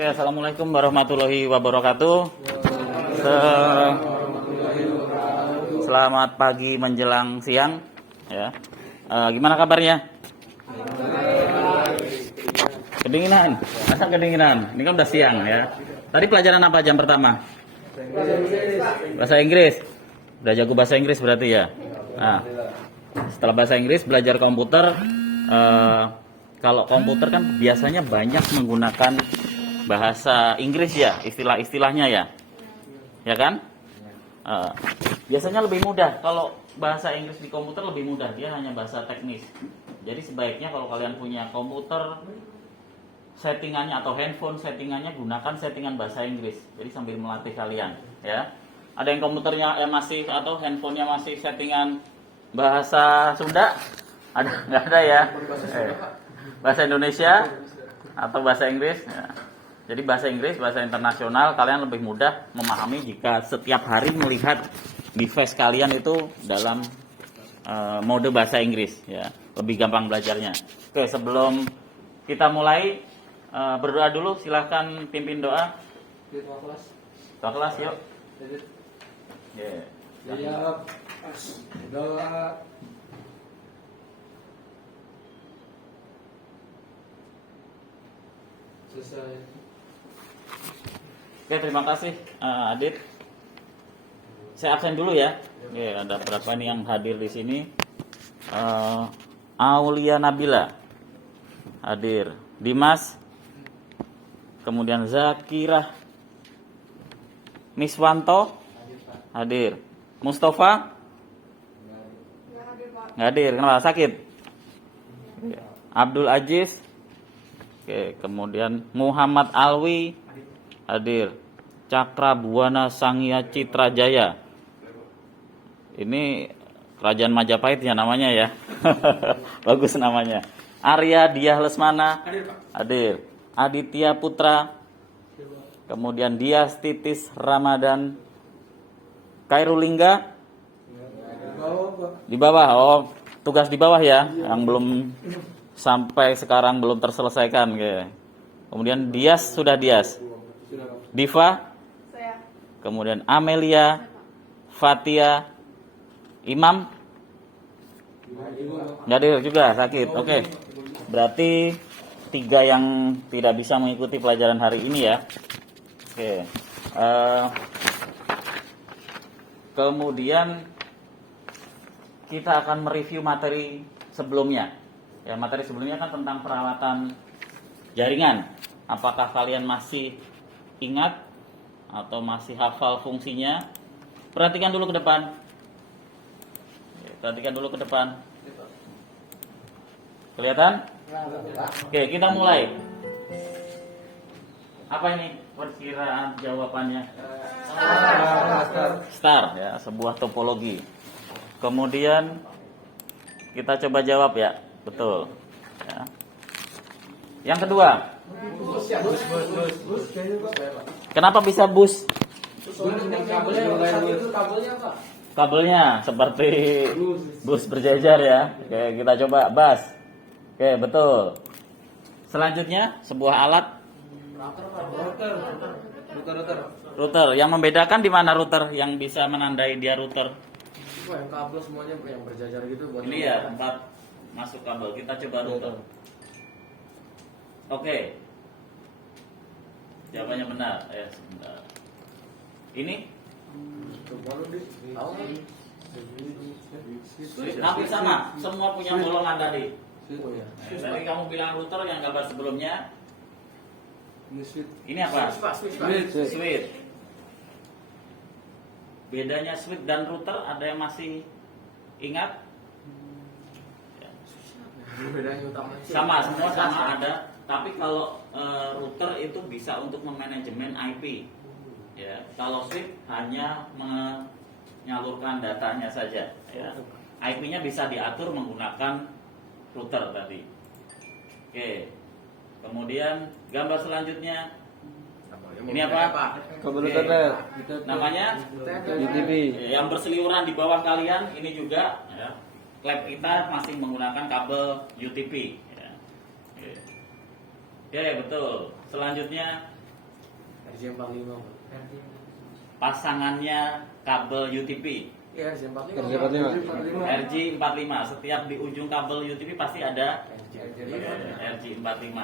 Oke, assalamualaikum warahmatullahi wabarakatuh. Selamat pagi menjelang siang. Ya, gimana kabarnya? Kedinginan, masa kedinginan? Ini kan udah siang ya. Tadi pelajaran apa jam pertama? Bahasa Inggris. Udah jago bahasa Inggris berarti ya. Nah, setelah bahasa Inggris belajar komputer. Kalau komputer kan biasanya banyak menggunakan bahasa Inggris ya, istilah-istilahnya ya, ya kan? Biasanya lebih mudah kalau bahasa Inggris di komputer lebih mudah, dia hanya bahasa teknis. Jadi sebaiknya kalau kalian punya komputer settingannya atau handphone settingannya gunakan settingan bahasa Inggris. Jadi sambil melatih kalian, ya. Ada yang komputernya masih atau handphonenya masih settingan bahasa Sunda? Ada nggak ada ya? Bahasa Indonesia atau bahasa Inggris? Ya. Jadi bahasa Inggris, bahasa internasional kalian lebih mudah memahami jika setiap hari melihat device kalian itu dalam mode bahasa Inggris, ya. Lebih gampang belajarnya. Oke, sebelum kita mulai berdoa dulu, silahkan pimpin doa. Ketua kelas, yuk. Siap. Doa. Selesai. Oke, terima kasih Adit. Saya absen dulu ya. Oke, ada berapa nih yang hadir di sini? Aulia Nabila hadir, Dimas, kemudian Zakirah, Miswanto hadir, Mustafa nggak hadir, kenapa? Sakit? Abdul Aziz. Oke, kemudian Muhammad Alwi hadir, Cakra Buana Sangya Citra Jaya. Ini kerajaan Majapahit ya namanya ya. Bagus namanya. Arya Diah Lesmana hadir, Aditya Putra, kemudian Dias Titis Ramadan, Kairulingga di bawah. Oh, tugas di bawah ya, yang belum sampai sekarang belum terselesaikan. Kemudian Dias sudah Dias, Diva, kemudian Amelia, Fatia, Imam nggak hadir juga, sakit. Oke, berarti 3 yang tidak bisa mengikuti pelajaran hari ini ya. Oke, kemudian kita akan mereview materi sebelumnya. Ya, materi sebelumnya kan tentang peralatan jaringan. Apakah kalian masih ingat atau masih hafal fungsinya? Perhatikan dulu ke depan. Perhatikan dulu ke depan. Kelihatan? Oke, kita mulai. Apa ini perkiraan jawabannya? Star ya, sebuah topologi. Kemudian kita coba jawab ya, betul. Ya. Yang kedua, kenapa bisa bus? Kabelnya seperti bus berjejer ya. Oke, kita coba bas. Oke, betul. Selanjutnya sebuah alat router. Yang membedakan di mana router yang bisa menandai dia router? Yang kabel semuanya yang berjajar gitu buat ini ya tempat masuk kabel. Kita coba router. Oke. Jawabannya benar. Sebentar. Ini hampir sama. Semua punya bolongan tadi. Tadi kamu bilang router yang gambar sebelumnya. Ini apa? Switch. Bedanya switch dan router ada yang masih ingat? Sama, semua sama ada. Tapi kalau router itu bisa untuk memanajemen IP. Ya, kalau switch hanya menyalurkan datanya saja. Ya. IP-nya bisa diatur menggunakan router tadi. Oke. Kemudian gambar selanjutnya. Ini apa? Kabel Ethernet. Namanya UTP. Yang berseliweran di bawah kalian ini juga ya. Lab kita masih menggunakan kabel UTP ya. Oke, betul. Selanjutnya RJ45. Pasangannya kabel UTP. Iya, RJ45. RJ45. RJ45. Setiap di ujung kabel UTP pasti ada RJ45.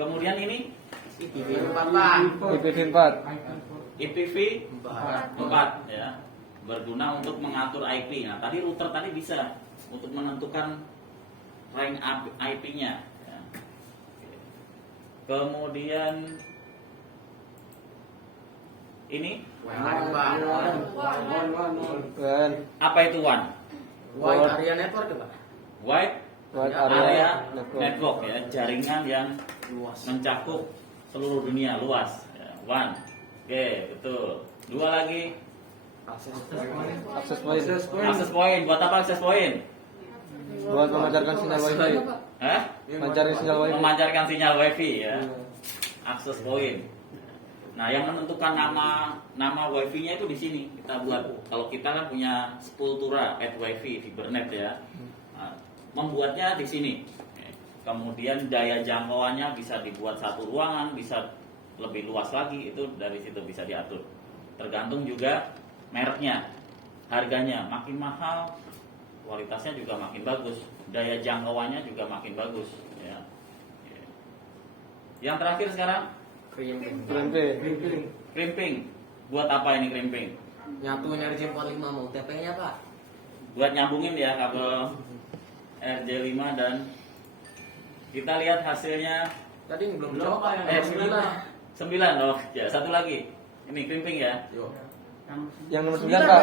Kemudian ini IPv4, Pak. IPv4. IPv4 ya. Berguna untuk mengatur IP. Nah, tadi router tadi bisa untuk menentukan rank IP-nya ya. Kemudian ini WAN, Pak. WAN. apa itu WAN? Wide area network, Pak. Wide Wide area area network ya, jaringan yang Luas. mencakup seluruh dunia luas ya. WAN. Oke, betul. Dua lagi, Akses Akses point. akses point. Buat apa akses point? Buat memancarkan sinyal wifi. Hah? Mencari sinyal wifi. Memancarkan sinyal wifi ya. Akses point. Nah, yang menentukan nama wifi-nya itu di sini kita buat. Kalau kita kan punya Spultura wifi Fibernet ya. Nah, membuatnya di sini. Kemudian daya jangkauannya bisa dibuat satu ruangan, bisa lebih luas lagi, itu dari situ bisa diatur. Tergantung juga mereknya, harganya makin mahal, kualitasnya juga makin bagus, daya jangkauannya juga makin bagus. Ya. Yang terakhir sekarang Krimping. crimping. Buat apa ini crimping? Nyatuin RJ45 mau TP-nya, Pak. Buat nyambungin ya kabel RJ5 dan kita lihat hasilnya. Tadi ini belum coba yang 9 loh. Ya, satu lagi. Ini crimping ya. Yo. Yang nomor 9, Pak.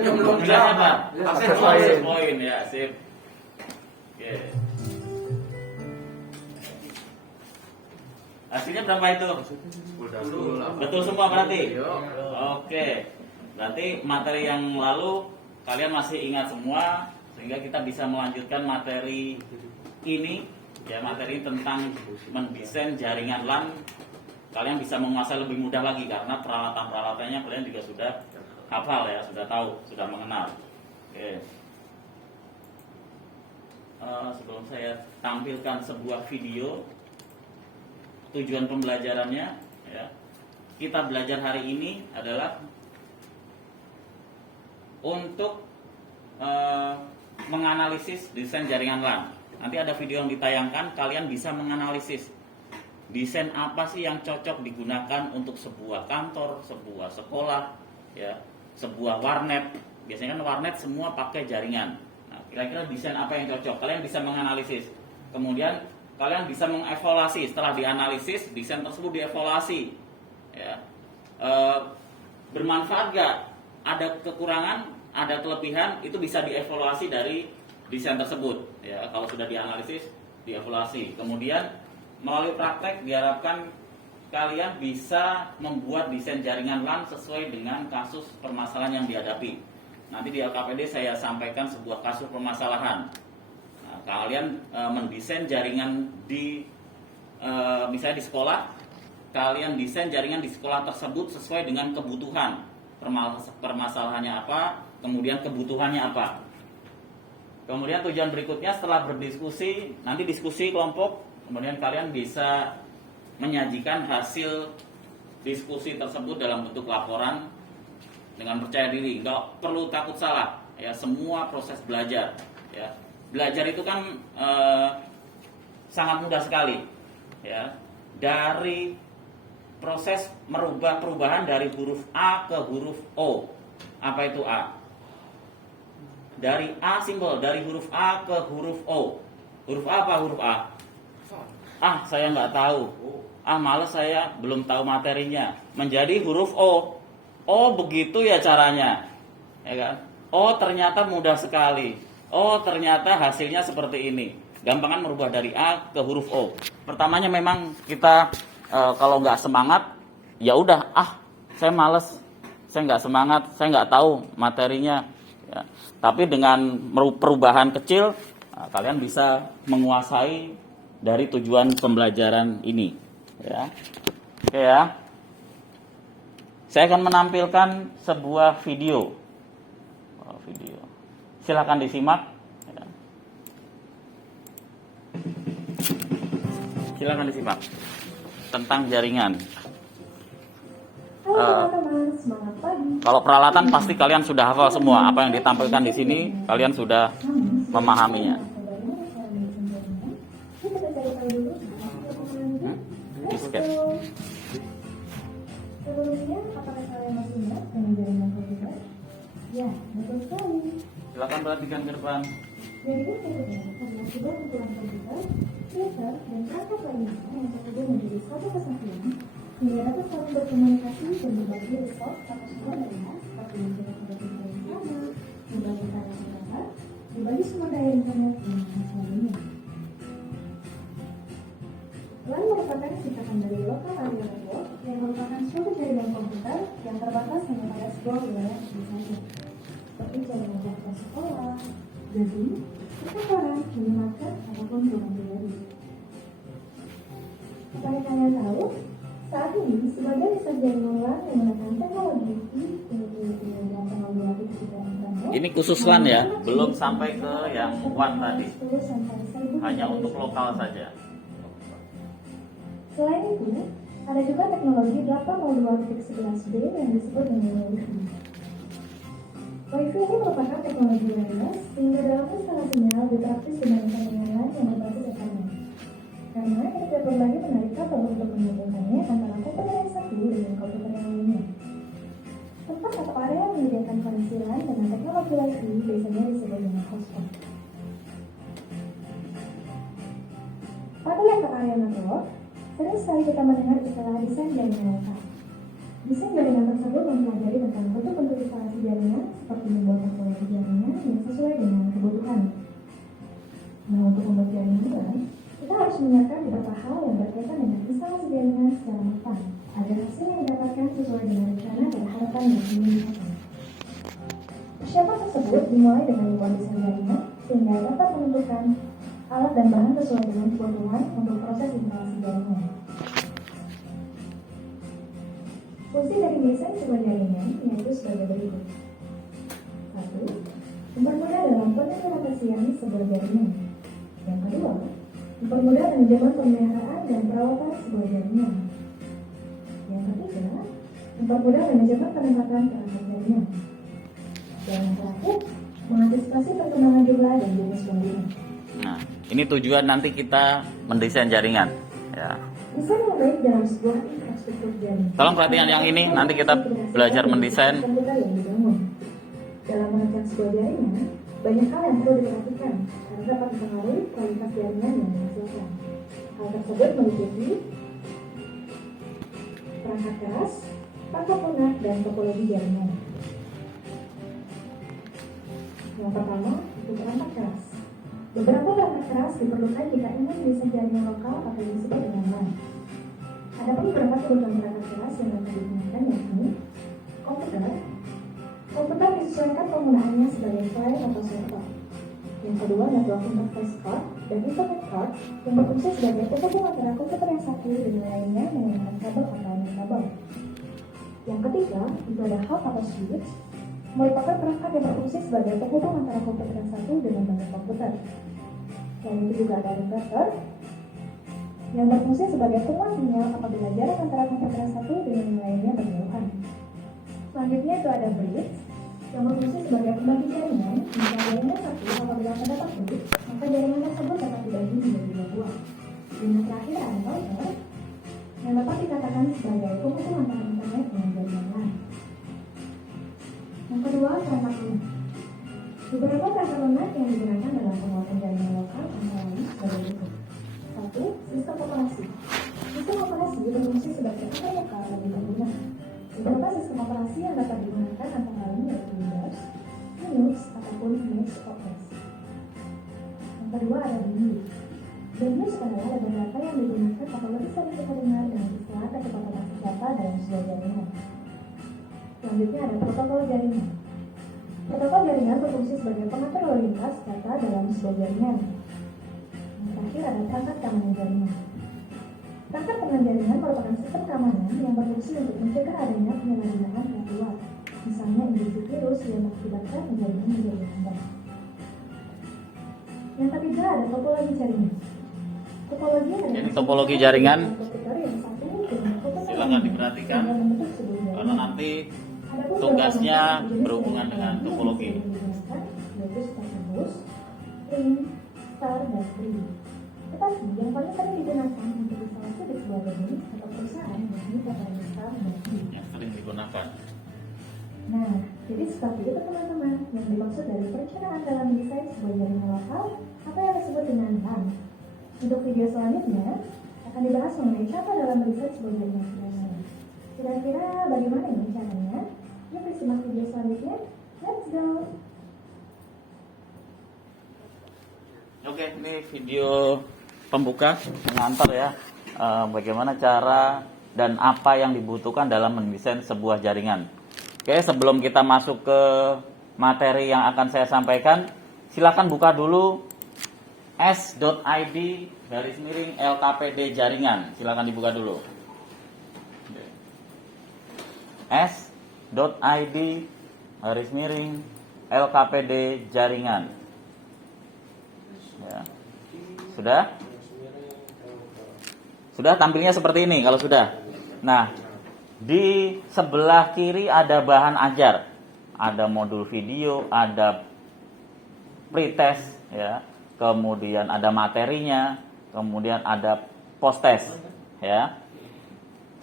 Yang belum Bilangnya apa? Akses Akses point. point ya, sip. Oke. Hasilnya berapa itu? Betul semua berarti? Yo. Oke. Berarti materi yang lalu kalian masih ingat semua, sehingga kita bisa melanjutkan materi ini ya, materi tentang mendesain jaringan LAN. Kalian bisa menguasai lebih mudah lagi karena peralatan-peralatannya kalian juga sudah hafal ya, sudah tahu, sudah mengenal. Oke. Sebelum saya tampilkan sebuah video tujuan pembelajarannya ya, kita belajar hari ini adalah untuk menganalisis desain jaringan LAN. Nanti ada video yang ditayangkan, kalian bisa menganalisis desain apa sih yang cocok digunakan untuk sebuah kantor, sebuah sekolah, ya, sebuah warnet. Biasanya kan warnet semua pakai jaringan. Nah, kira-kira desain apa yang cocok? Kalian bisa menganalisis. Kemudian kalian bisa mengevaluasi. Setelah dianalisis, desain tersebut dievaluasi. Ya. Bermanfaat gak? Ada kekurangan, ada kelebihan, itu bisa dievaluasi dari desain tersebut. Ya, kalau sudah dianalisis, dievaluasi. Kemudian melalui praktek diharapkan kalian bisa membuat desain jaringan LAN sesuai dengan kasus permasalahan yang dihadapi. Nanti di LKPD saya sampaikan sebuah kasus permasalahan. Nah, kalian mendesain jaringan di misalnya di sekolah, kalian desain jaringan di sekolah tersebut sesuai dengan kebutuhan. Permasalahannya apa, kemudian kebutuhannya apa. Kemudian tujuan berikutnya setelah berdiskusi, nanti diskusi kelompok, kemudian kalian bisa menyajikan hasil diskusi tersebut dalam bentuk laporan dengan percaya diri, nggak perlu takut salah. Ya, semua proses belajar. Ya, belajar itu kan sangat mudah sekali. Ya, dari proses merubah perubahan dari huruf A ke huruf O. Apa itu A? Dari A simbol, dari huruf A ke huruf O. Huruf A apa huruf A? Saya nggak tahu. Males, saya belum tahu materinya. Menjadi huruf O. Oh, begitu ya caranya. Ya kan? Oh, ternyata mudah sekali. Oh, ternyata hasilnya seperti ini. Gampangan merubah dari A ke huruf O. Pertamanya memang kita kalau nggak semangat, ya udah, saya males, saya nggak semangat, saya nggak tahu materinya. Ya. Tapi dengan perubahan kecil, kalian bisa menguasai dari tujuan pembelajaran ini. Ya. Oke ya. Saya akan menampilkan sebuah video. Silakan disimak. Ya. silakan disimak tentang jaringan. Halo teman-teman, semangat pagi. Kalau peralatan pasti kalian sudah hafal semua. Apa yang ditampilkan di sini kalian sudah memahaminya. Disket. Sebelumnya, apakah kalian masih ingat dengan jaringan komputer? Ya, betul sekali. Silakan perhatikan ke depan. Jaringan komputer adalah sebuah kumpulan komputer, printer, dan perangkat lainnya yang terhubung menjadi suatu kesatuan sehingga dapat saling berkomunikasi dan berbagi resource atau sumber daya seperti menjaga kebutuhan bersama, berbagi karya pendapat, berbagi sumber daya internet, dan lain sebagainya. LAN merupakan singkatan dari Local Area Network yang merupakan suatu jaringan komputer yang terbatas hanya pada sebuah wilayah tertentu saja, seperti jaringan komputer sekolah, gedung, perkantoran, minimarket, ataupun rumah pribadi. Apakah kalian tahu? Saat ini, sebagian besar jaringan LAN menggunakan teknologi Wi-Fi dan teknologi aplikasi internet. Ini khusus LAN ya, belum sampai ke yang WAN tadi. Hanya untuk lokal saja. Selain itu, ada juga teknologi 802.11b yang disebut dengan Wi-Fi. Wi-Fi ini merupakan teknologi wireless sehingga dalamnya skala sinyal lebih praktis dibandingkan dengan LAN yang berbasis Ethernet. Karena kita tidak perlu lagi menarik kabel untuk menghubungkannya antara komputer yang satu dengan komputer yang lainnya. Tempat atau area yang menyediakan koneksi LAN dengan teknologi Wi-Fi biasanya disebut dengan hotspot. Pada level area network, sering sekali kita mendengar istilah desain jaringan lokal. Desain jaringan tersebut mempelajari tentang bentuk-bentuk instalasi jaringan seperti membuat topologi jaringan yang sesuai dengan kebutuhan. Nah, untuk membuat jaringan, kita harus menyiapkan beberapa hal yang berkaitan dengan instalasi jaringan secara matang agar hasil yang didapatkan sesuai dengan rencana dan harapan yang ingin dicapai. Persiapan tersebut dimulai dengan membuat desain jaringan sehingga dapat menentukan alat dan bahan sesuai dengan kebutuhan untuk proses instalasi jaringan. Fungsi dari desain sebuah jaringan yaitu sebagai berikut. 1. Mempermudah dalam pengimplementasian sebuah jaringan. Yang kedua, mempermudah manajemen pemeliharaan dan perawatan sebuah jaringan. Yang ketiga, mempermudah manajemen penempatan perangkat jaringan. Dan yang terakhir, mengantisipasi perkembangan jumlah dan jenis jaringan. Nah, ini tujuan nanti kita mendesain jaringan. Ya. Desain yang baik dalam sebuah infrastruktur jaringan. Tolong perhatikan yang ini, nanti kita belajar mendesain. Komputer yang dibangun. Dalam merancang sebuah jaringan, banyak hal yang perlu diperhatikan karena dapat mempengaruhi kualitas jaringan yang dihasilkan. Hal tersebut meliputi perangkat keras, pangkat lunak, dan topologi jaringan. Yang pertama, itu perangkat keras. Beberapa perangkat keras diperlukan jika ingin mendesain jaringan lokal atau disebut dengan LAN. Ada pun beberapa kebutuhan perangkat keras yang dapat digunakan yakni komputer. Komputer disesuaikan penggunaannya sebagai client atau server. Yang kedua, network interface card dan Ethernet card yang berfungsi sebagai penghubung antara komputer yang satu dengan lainnya menggunakan kabel atau line kabel. Yang ketiga, itu ada hub atau switch, merupakan perangkat yang berfungsi sebagai penghubung antara komputer yang satu dengan banyak komputer. Selain itu juga ada reverter yang berfungsi sebagai penguat sinyal apabila jarak antara komputer yang satu dengan yang lainnya berjauhan. Selanjutnya itu ada bridge yang berfungsi sebagai pembagi jaringan. Jika jaringan satu apabila terdapat bridge, maka jaringan tersebut dapat dibagi menjadi dua buah. Dan yang terakhir ada router yang dapat dikatakan sebagai penghubung antara internet dengan jaringan LAN. Yang kedua, perangkat lunak. Beberapa perangkat lunak yang digunakan dalam penguatan jaringan lokal antara lain sebagai berikut. 1. Sistem operasi. Sistem operasi berfungsi sebagai perangkat lokal bagi pengguna. Beberapa sistem operasi yang dapat digunakan antara lain yaitu Windows, Linux, ataupun Unix OS. Yang kedua ada BIOS. BIOS adalah ada data yang digunakan atau lebih sering kita dengar dengan istilah kecepatan akses data dalam sebuah jaringan. Selanjutnya ada protokol jaringan. Protokol jaringan berfungsi sebagai pengatur lalu lintas data dalam sebuah jaringan. Yang terakhir ada perangkat keamanan jaringan. Perangkat keamanan jaringan merupakan sistem keamanan yang berfungsi untuk mencegah adanya penyalahgunaan pihak luar, misalnya injeksi virus yang mengakibatkan jaringan menjadi lambat. Yang ketiga ada topologi jaringan. Ini topologi jaringan. Silakan diperhatikan karena nanti tugasnya berhubungan dengan topologi. Tetapi yang paling sering digunakan untuk instalasi di sebuah gedung atau perusahaan yakni PLN star dan tri. Yang sering digunakan. Nah, jadi seperti itu teman-teman yang dimaksud dari perencanaan dalam desain sebuah jaringan lokal atau yang disebut dengan LAN. Untuk video selanjutnya akan dibahas mengenai cara dalam desain sebuah jaringan sederhana. Kira-kira bagaimana ini caranya? Yuk disimak video selanjutnya. Let's go! Oke, ini video pembuka pengantar ya, bagaimana cara dan apa yang dibutuhkan dalam mendesain sebuah jaringan. Oke, sebelum kita masuk ke materi yang akan saya sampaikan, silakan buka dulu s.id /LKPD jaringan. Silakan dibuka dulu. s.id /LKPD jaringan. Ya. Sudah tampilnya seperti ini kalau sudah. Nah, di sebelah kiri ada bahan ajar, ada modul video, ada pretest ya, kemudian ada materinya, kemudian ada post-test ya.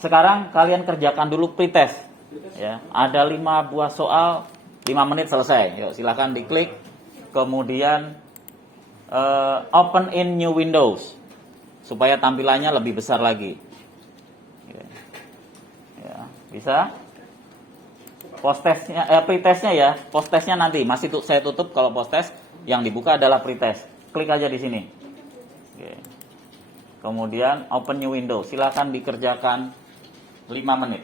Sekarang kalian kerjakan dulu pretest ya. Ada 5 buah soal, 5 menit selesai. Yuk silakan diklik, kemudian open in new windows supaya tampilannya lebih besar lagi. Ya, bisa. Post-testnya, pretestnya ya. Post-testnya nanti masih saya tutup kalau post-test. Yang dibuka adalah pretest. Klik aja di sini. Oke. Kemudian open new window. Silakan dikerjakan 5 menit.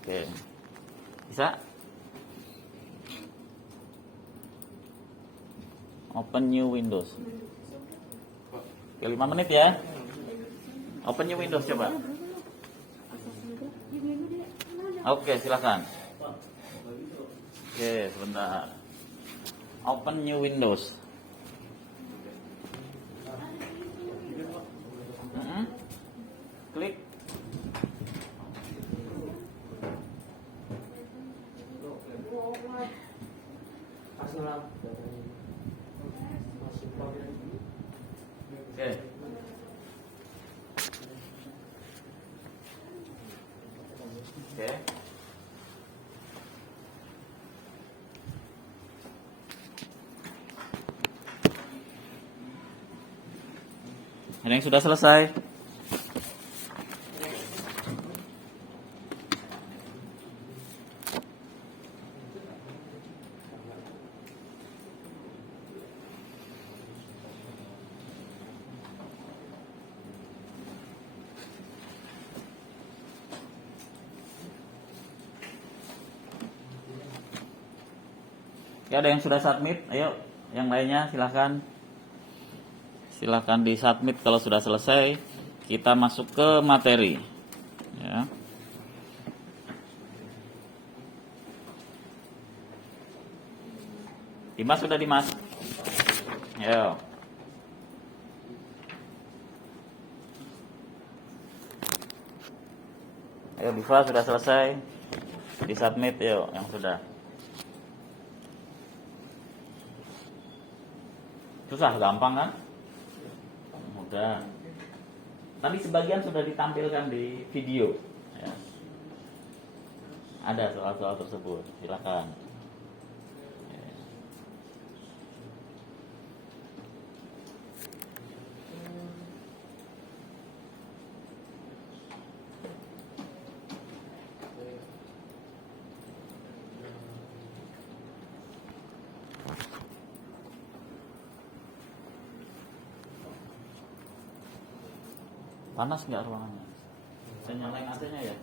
Oke. Bisa? Open new windows. Oke, 5 menit ya. Open new windows coba. Oke, silakan. Oke, sebentar. Open new windows. Klik. Oke. Oke. Ada yang sudah selesai? Ya, ada yang sudah submit? Ayo, yang lainnya silahkan. Silahkan di submit kalau sudah selesai. Kita masuk ke materi. Ya. Dimas sudah Dimas? Ayo. Ayo Diva sudah selesai. Di submit yuk yang sudah. Susah, gampang kan? Mudah. Tadi sebagian sudah ditampilkan di video. Ya. Ada soal-soal tersebut. Silakan. Ya. Panas nggak ruangannya? Saya nyalain AC-nya ya.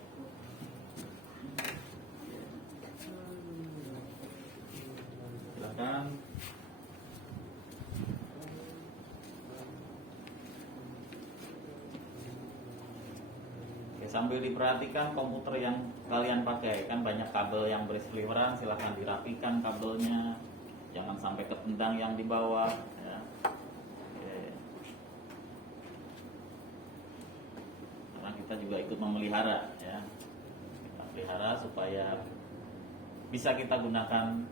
Silakan. Oke, sambil diperhatikan komputer yang kalian pakai, kan banyak kabel yang berseliweran, silahkan dirapikan kabelnya, jangan sampai ketendang yang di bawah. Ya. kita juga ikut memelihara ya. Kita pelihara supaya bisa kita gunakan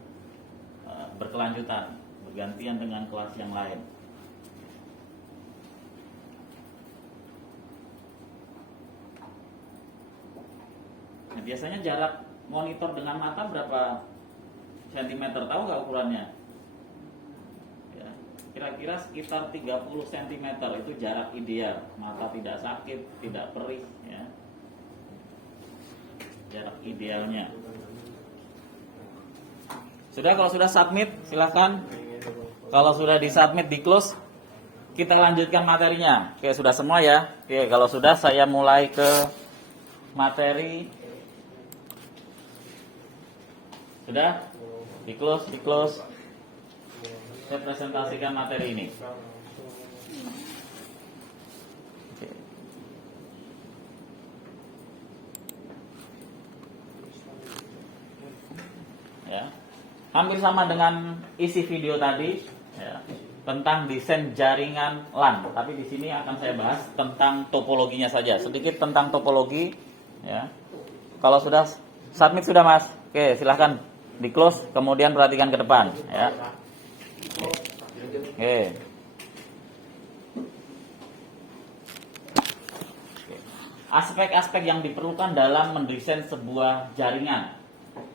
berkelanjutan, bergantian dengan kelas yang lain. Nah, biasanya jarak monitor dengan mata berapa sentimeter, tahu nggak ukurannya? Ya, kira-kira sekitar 30 cm itu jarak ideal, mata tidak sakit, tidak perih ya. Jarak idealnya. Sudah, kalau sudah submit silahkan. Kalau sudah di submit, di close, kita lanjutkan materinya. Oke, sudah semua ya. Oke, kalau sudah saya mulai ke materi. Sudah? Di close, di close. Saya presentasikan materi ini. Oke. Ya. Hampir sama dengan isi video tadi ya, tentang desain jaringan LAN, tapi di sini akan saya bahas tentang topologinya saja. Sedikit tentang topologi ya. Kalau sudah submit sudah Mas. Oke, silahkan di close, kemudian perhatikan ke depan ya. Oke. Aspek-aspek yang diperlukan dalam mendesain sebuah jaringan.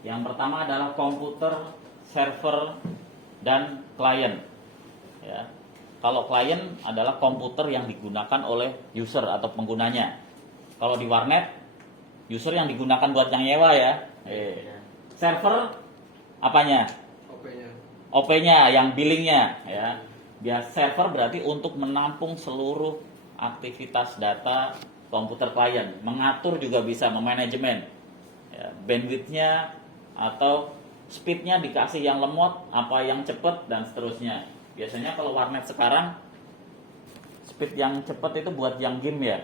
Yang pertama adalah komputer, server, dan klien. Ya. Kalau klien adalah komputer yang digunakan oleh user atau penggunanya. Kalau di warnet, user yang digunakan buat yang nyewa ya. Server apanya? OP-nya, yang billingnya ya. Biar server berarti untuk menampung seluruh aktivitas data komputer klien. Mengatur juga bisa, memanajemen ya, bandwidth-nya atau speednya dikasih yang lemot, apa yang cepat, dan seterusnya. Biasanya kalau warnet sekarang speed yang cepat itu buat yang game ya.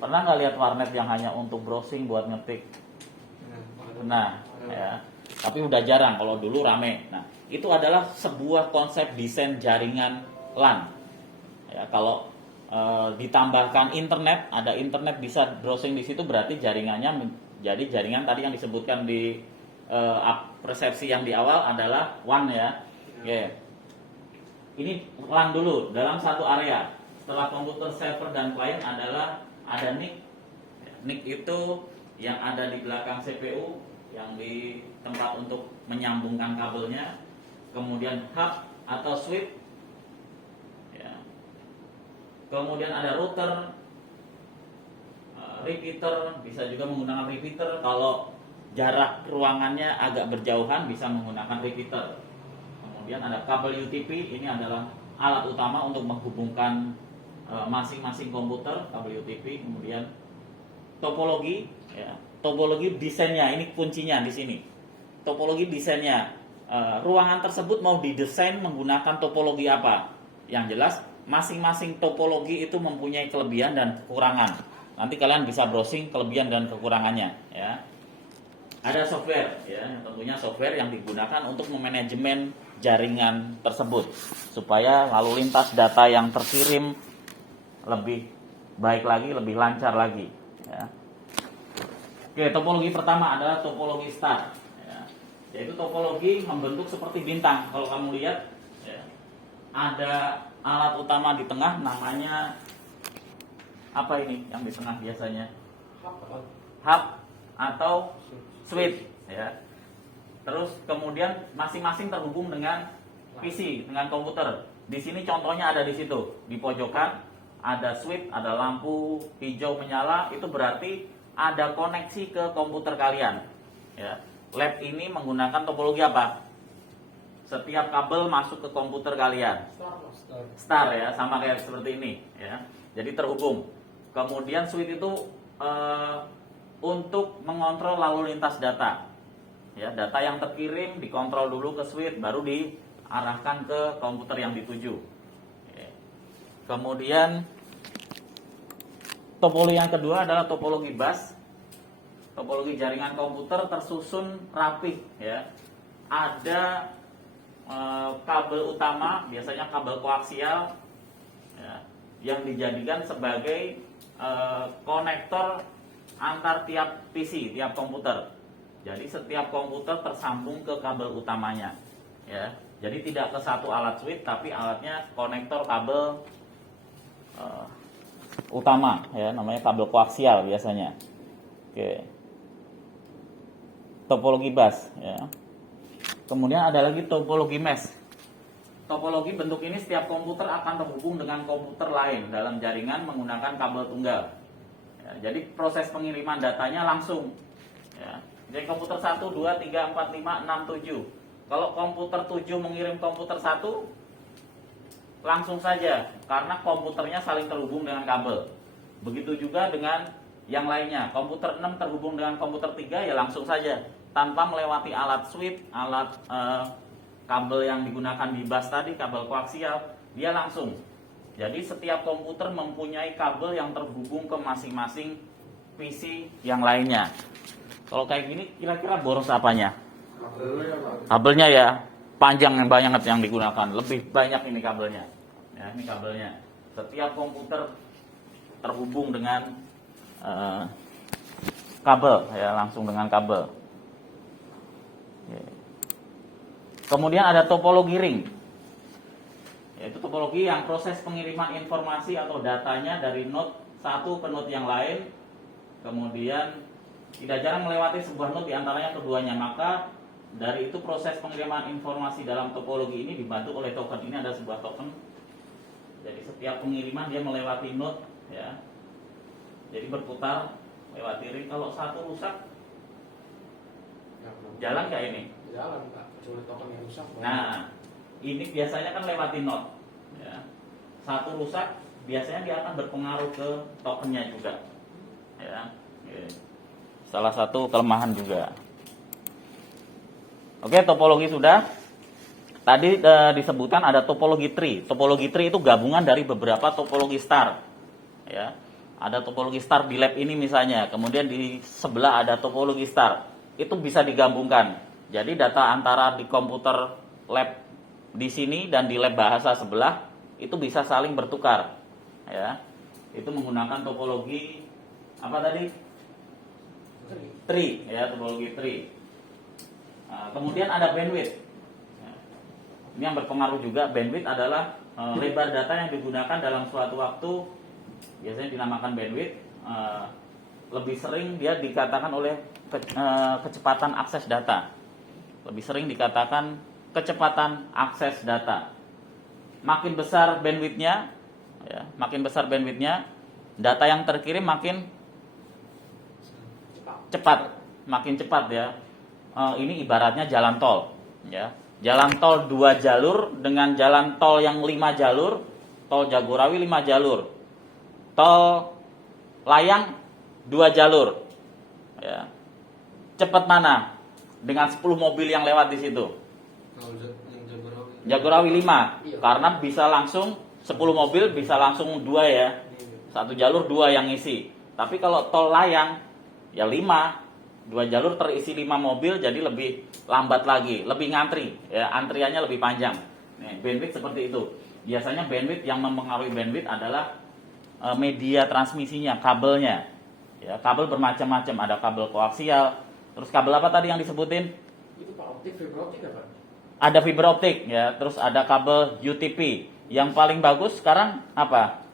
Pernah nggak lihat warnet yang hanya untuk browsing buat ngetik? Nah, ya. Tapi udah jarang, kalau dulu rame. Nah, itu adalah sebuah konsep desain jaringan LAN. Ya, kalau ditambahkan internet, ada internet bisa browsing di situ, berarti jaringannya menjadi jaringan tadi yang disebutkan di persepsi yang di awal adalah WAN ya. Oke. Ini LAN dulu dalam satu area. Setelah komputer, server, dan klien adalah ada NIC. NIC itu yang ada di belakang CPU, yang di tempat untuk menyambungkan kabelnya. Kemudian hub atau switch. Ya. Kemudian ada router, repeater, bisa juga menggunakan repeater. Kalau jarak ruangannya agak berjauhan bisa menggunakan repeater. Kemudian ada kabel UTP, ini adalah alat utama untuk menghubungkan masing-masing komputer, kabel UTP. Kemudian topologi ya. Topologi desainnya, ini kuncinya di sini. Topologi desainnya, ruangan tersebut mau didesain menggunakan topologi apa? Yang jelas masing-masing topologi itu mempunyai kelebihan dan kekurangan. Nanti kalian bisa browsing kelebihan dan kekurangannya ya. Ada software ya, yang tentunya software yang digunakan untuk memanajemen jaringan tersebut supaya lalu lintas data yang terkirim lebih baik lagi, lebih lancar lagi ya. Oke, topologi pertama adalah topologi star ya. Yaitu topologi membentuk seperti bintang. Kalau kamu lihat ya, ada alat utama di tengah, namanya apa ini yang di tengah biasanya? Hub atau switch ya. Terus kemudian masing-masing terhubung dengan PC, dengan komputer. Di sini contohnya ada di situ, di pojokan ada switch, ada lampu hijau menyala, itu berarti ada koneksi ke komputer kalian. Ya. Lab ini menggunakan topologi apa? Setiap kabel masuk ke komputer kalian. Star ya, sama kayak seperti ini ya. Jadi terhubung. Kemudian switch itu untuk mengontrol lalu lintas data. Ya, data yang terkirim dikontrol dulu ke switch, baru diarahkan ke komputer yang dituju. Ya. Kemudian topologi yang kedua adalah topologi bus. Topologi jaringan komputer tersusun rapih ya. Ada kabel utama, biasanya kabel koaksial ya, yang dijadikan sebagai konektor antar tiap PC, tiap komputer. Jadi setiap komputer tersambung ke kabel utamanya, ya. Jadi tidak ke satu alat switch, tapi alatnya konektor kabel utama, ya, namanya kabel koaksial biasanya. Oke. Topologi bus, ya. Kemudian ada lagi topologi mesh. Topologi bentuk ini setiap komputer akan terhubung dengan komputer lain dalam jaringan menggunakan kabel tunggal. Ya, jadi proses pengiriman datanya langsung. Ya. Jadi komputer 1, 2, 3, 4, 5, 6, 7. Kalau komputer 7 mengirim komputer 1, langsung saja karena komputernya saling terhubung dengan kabel. Begitu juga dengan yang lainnya. Komputer 6 terhubung dengan komputer 3, ya langsung saja tanpa melewati alat switch, alat kabel yang digunakan di bus tadi, kabel koaksial, dia langsung. Jadi setiap komputer mempunyai kabel yang terhubung ke masing-masing PC yang lainnya. Kalau kayak gini kira-kira boros apanya? Kabelnya ya, panjang yang banyak yang digunakan, lebih banyak ini kabelnya. Ya, ini kabelnya. Setiap komputer terhubung dengan kabel, ya langsung dengan kabel. Kemudian ada topologi ring, yaitu topologi yang proses pengiriman informasi atau datanya dari node satu ke node yang lain, kemudian tidak jarang melewati sebuah node di antaranya keduanya. Maka dari itu proses pengiriman informasi dalam topologi ini dibantu oleh token. Ini ada sebuah token. Jadi setiap pengiriman dia melewati node, ya. Jadi berputar melewati ring. Kalau satu rusak, jalan nggak ini? Jalan, Pak. Kecuali token yang rusak. Nah, ini biasanya kan lewati node, ya. Satu rusak, biasanya dia akan berpengaruh ke tokennya juga, ya. Salah satu kelemahan juga. Oke, topologi sudah. Tadi disebutkan ada topologi tree. Topologi tree itu gabungan dari beberapa topologi star, ya. Ada topologi star di lab ini misalnya, kemudian di sebelah ada topologi star. Itu bisa digabungkan. Jadi data antara di komputer lab di sini dan di lab bahasa sebelah itu bisa saling bertukar, ya. Itu menggunakan topologi apa tadi? Tree, ya, topologi tree. Nah, kemudian ada bandwidth. Ini yang berpengaruh juga. Bandwidth adalah lebar data yang digunakan dalam suatu waktu, biasanya dinamakan bandwidth. Lebih sering dia dikatakan oleh kecepatan akses data. Lebih sering dikatakan kecepatan akses data. Makin besar bandwidthnya, ya, makin besar bandwidthnya, data yang terkirim makin cepat, makin cepat, ya. Ini ibaratnya jalan tol, ya. Jalan tol 2 jalur dengan jalan tol yang 5 jalur, tol Jagorawi 5 jalur, tol layang 2 jalur, ya. Cepat mana? Dengan 10 mobil yang lewat di situ. Jagorawi 5, karena bisa langsung 10 mobil bisa langsung 2, ya. Satu jalur 2 yang isi. Tapi kalau tol layang ya 5, 2 jalur terisi 5 mobil, jadi lebih lambat lagi, lebih ngantri, ya, antriannya lebih panjang. Nih, bandwidth seperti itu. Biasanya bandwidth yang mempengaruhi bandwidth adalah media transmisinya, kabelnya. Ya, kabel bermacam-macam, ada kabel koaksial. Terus kabel apa tadi yang disebutin? Itu Pak, optik, fiber optik apa? Ada fiber optik, ya. Terus ada kabel UTP. Yang paling bagus sekarang apa?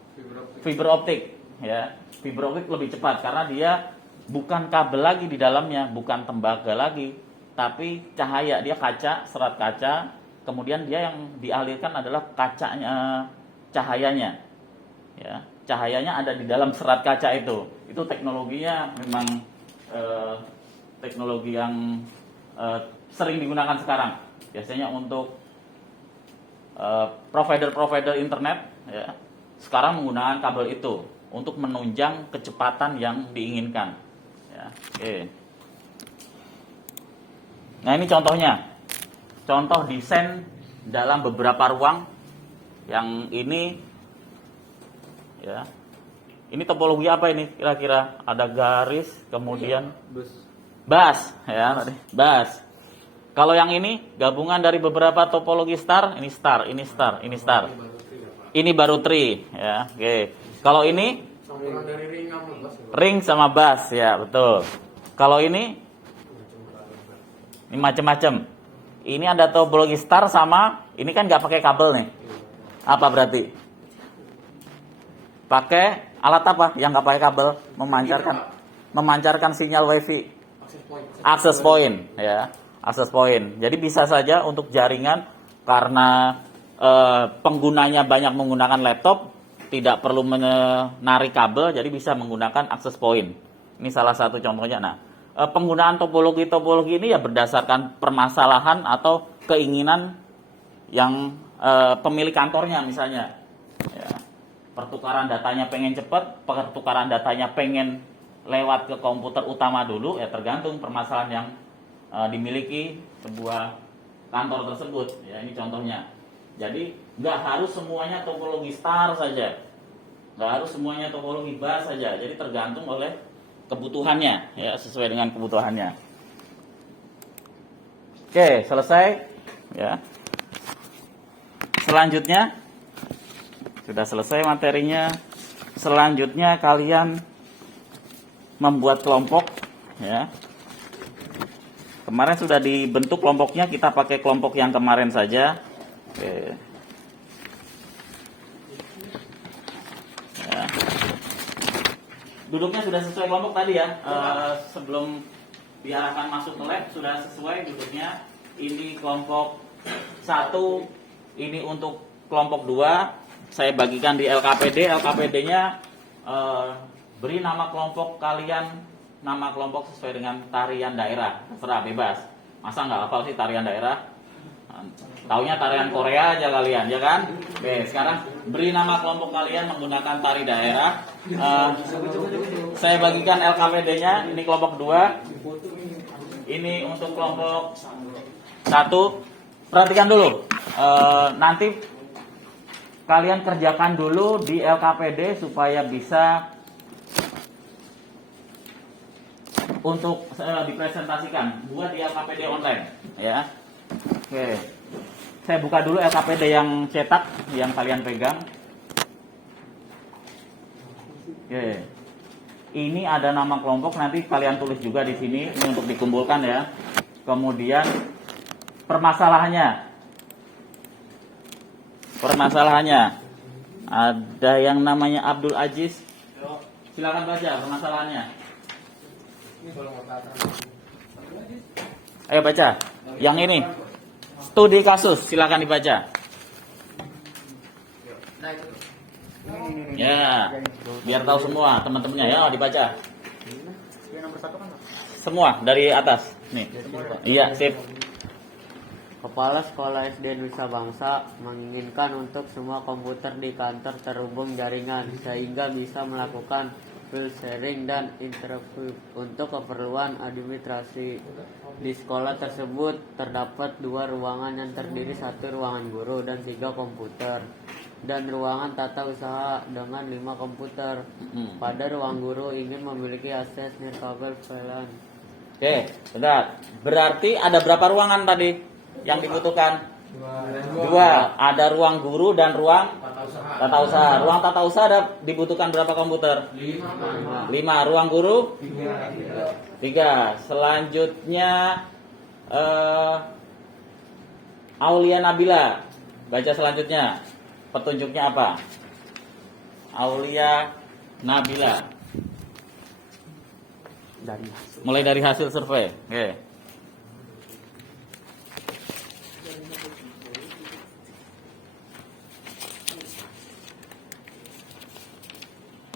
Fiber optik, ya. Fiber optik lebih cepat karena dia bukan kabel lagi di dalamnya, bukan tembaga lagi, tapi cahaya. Dia kaca, serat kaca. Kemudian dia yang dialirkan adalah kacanya, cahayanya, ya. Cahayanya ada di dalam serat kaca itu. Itu teknologinya memang teknologi yang sering digunakan sekarang. Biasanya untuk provider-provider internet, ya, sekarang menggunakan kabel itu untuk menunjang kecepatan yang diinginkan. Ya, oke. Nah, ini contohnya. Contoh desain dalam beberapa ruang. Yang ini, ya. Ini topologi apa ini kira-kira? Ada garis, kemudian bus, ya, bus. Kalau yang ini gabungan dari beberapa topologi star, ini star, ini star, ini star. Ini baru tree, ya. Oke. Kalau ini Campuran dari ring sama bus. Ring sama bus, ya betul. Kalau ini macam-macam. Ini ada topologi star sama, ini kan nggak pakai kabel nih. Apa berarti? Pakai alat apa yang nggak pakai kabel? Memancarkan sinyal wifi. Access point, ya. Access point. Jadi bisa saja untuk jaringan karena penggunanya banyak menggunakan laptop, tidak perlu menarik kabel, jadi bisa menggunakan access point. Ini salah satu contohnya. Nah, penggunaan topologi ini ya berdasarkan permasalahan atau keinginan yang pemilik kantornya misalnya. Ya, pertukaran datanya pengen cepat, pertukaran datanya pengen lewat ke komputer utama dulu, ya tergantung permasalahan yang dimiliki sebuah kantor tersebut. Ya, ini contohnya. Jadi nggak harus semuanya topologi star saja, nggak harus semuanya topologi bus saja. Jadi tergantung oleh kebutuhannya, ya sesuai dengan kebutuhannya. Oke, selesai. Ya. Selanjutnya sudah selesai materinya. Selanjutnya kalian membuat kelompok, ya. Kemarin sudah dibentuk kelompoknya, kita pakai kelompok yang kemarin saja. Oke. Ya. Duduknya sudah sesuai kelompok tadi ya. Sebelum diarahkan masuk ke lab sudah sesuai duduknya. Ini kelompok 1, ini untuk kelompok 2. Saya bagikan di LKPD. LKPD-nya beri nama kelompok kalian, nama kelompok sesuai dengan tarian daerah. Terserah, bebas. Masa nggak hafal sih tarian daerah? Taunya tarian Korea aja kalian, ya kan? Oke, sekarang beri nama kelompok kalian menggunakan tari daerah. Saya bagikan LKPD-nya. Ini kelompok 2. Ini untuk kelompok 1. Perhatikan dulu. Nanti kalian kerjakan dulu di LKPD supaya bisa untuk dipresentasikan. Buat di LKPD online, ya. Oke. Saya buka dulu LKPD yang cetak, yang kalian pegang. Oke. Ini ada nama kelompok, nanti kalian tulis juga di sini, ini untuk dikumpulkan ya. Kemudian permasalahannya. Ada yang namanya Abdul Aziz. Silakan baca permasalahannya. Ayo baca. Yang ini. Studi kasus, silakan dibaca. Ya, biar tahu semua teman-temannya ya, dibaca. Semua dari atas. Nih. Iya, sip. Kepala Sekolah SD Nusa Bangsa menginginkan untuk semua komputer di kantor terhubung jaringan sehingga bisa melakukan file sharing dan interview untuk keperluan administrasi. Di sekolah tersebut terdapat 2 ruangan yang terdiri 1 ruangan guru dan 3 komputer dan ruangan tata usaha dengan 5 komputer. Pada ruang guru ingin memiliki akses nirkabel VLAN. Oke, bentar. Berarti ada berapa ruangan tadi yang dibutuhkan? 2. Ada ruang guru dan ruang tata usaha. Ruang tata usaha dibutuhkan berapa komputer? 5. Ruang guru? 3. Selanjutnya Aulia Nabila. Baca selanjutnya. Petunjuknya apa? Aulia Nabila. Mulai dari hasil survei. Oke.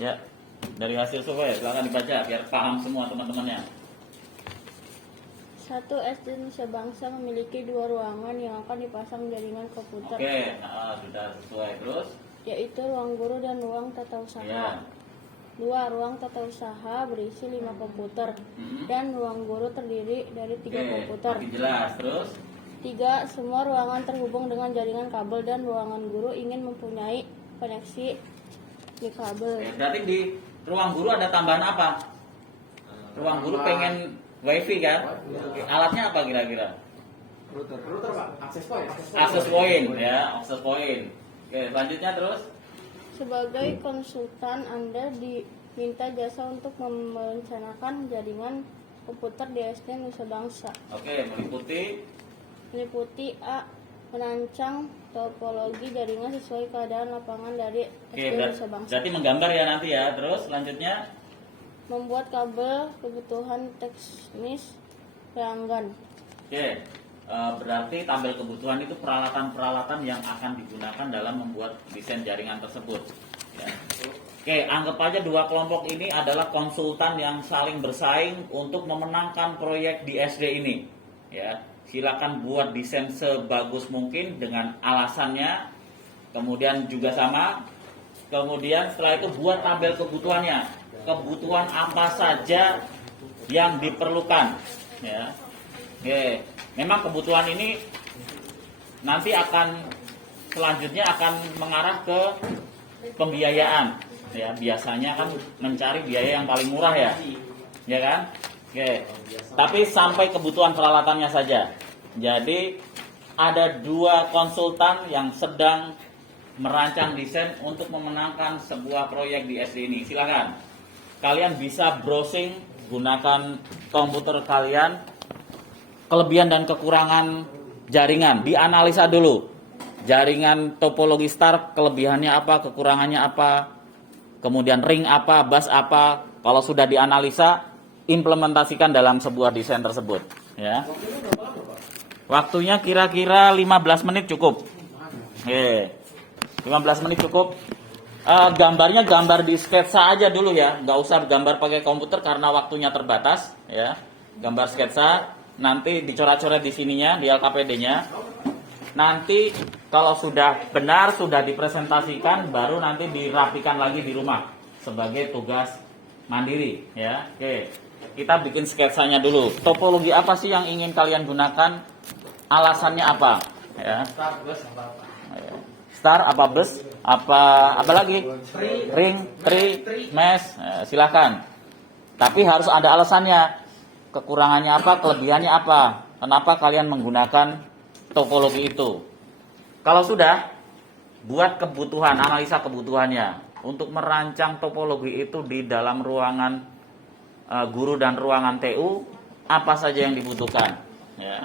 Ya, dari hasil survei silakan dibaca biar paham semua teman-temannya. 1. SD Nusa Bangsa memiliki 2 ruangan yang akan dipasang jaringan komputer. Oke, sudah sesuai. Terus? Yaitu ruang guru dan ruang tata usaha. Ya. 2. Ruang tata usaha berisi 5 komputer dan ruang guru terdiri dari 3 komputer. Makin jelas. Terus? 3. Semua ruangan terhubung dengan jaringan kabel dan ruangan guru ingin mempunyai koneksi di kabel. Berarti di ruang guru ada tambahan apa? Ruang guru pengen wifi kan? Alatnya apa kira-kira? Router Pak, akses point. Access point ya, access point. Oke, selanjutnya terus. Sebagai konsultan Anda minta jasa untuk merencanakan jaringan komputer di SD Nusa Bangsa. Oke, Meliputi A. Merancang topologi jaringan sesuai keadaan lapangan dari Oke, SD Nusa Bangsa. berarti menggambar ya nanti ya. Terus selanjutnya Membuat kabel kebutuhan teknis pelanggan. Oke, berarti tabel kebutuhan itu peralatan-peralatan yang akan digunakan dalam membuat desain jaringan tersebut. Ya. Oke, anggap aja dua kelompok ini adalah konsultan yang saling bersaing untuk memenangkan proyek di SD ini. Ya, silakan buat desain sebagus mungkin dengan alasannya, kemudian juga sama. Kemudian setelah itu buat tabel kebutuhannya. Kebutuhan apa saja yang diperlukan, ya. Oke, memang kebutuhan ini nanti selanjutnya akan mengarah ke pembiayaan, ya. Biasanya kan mencari biaya yang paling murah ya kan? Oke. Tapi sampai kebutuhan peralatannya saja. Jadi ada dua konsultan yang sedang merancang desain untuk memenangkan sebuah proyek di SD ini. Silakan. Kalian bisa browsing, gunakan komputer kalian, kelebihan dan kekurangan jaringan, dianalisa dulu. Jaringan topologi star, kelebihannya apa, kekurangannya apa, kemudian ring apa, bus apa. Kalau sudah dianalisa, implementasikan dalam sebuah desain tersebut. Ya. Waktunya kira-kira 15 menit cukup. Oke. 15 menit cukup. Gambarnya gambar di sketsa aja dulu ya, nggak usah gambar pakai komputer karena waktunya terbatas ya. Gambar sketsa, nanti dicoret-coret di sininya, di LKPD-nya. Nanti kalau sudah benar, sudah dipresentasikan, baru nanti dirapikan lagi di rumah sebagai tugas mandiri ya. Oke, kita bikin sketsanya dulu. Topologi apa sih yang ingin kalian gunakan? Alasannya apa? Ya. Star apa bus apa lagi ring tree mesh, silakan, tapi harus ada alasannya, kekurangannya apa, kelebihannya apa, kenapa kalian menggunakan topologi itu. Kalau sudah, buat kebutuhan, analisa kebutuhannya untuk merancang topologi itu di dalam ruangan guru dan ruangan TU, apa saja yang dibutuhkan ya.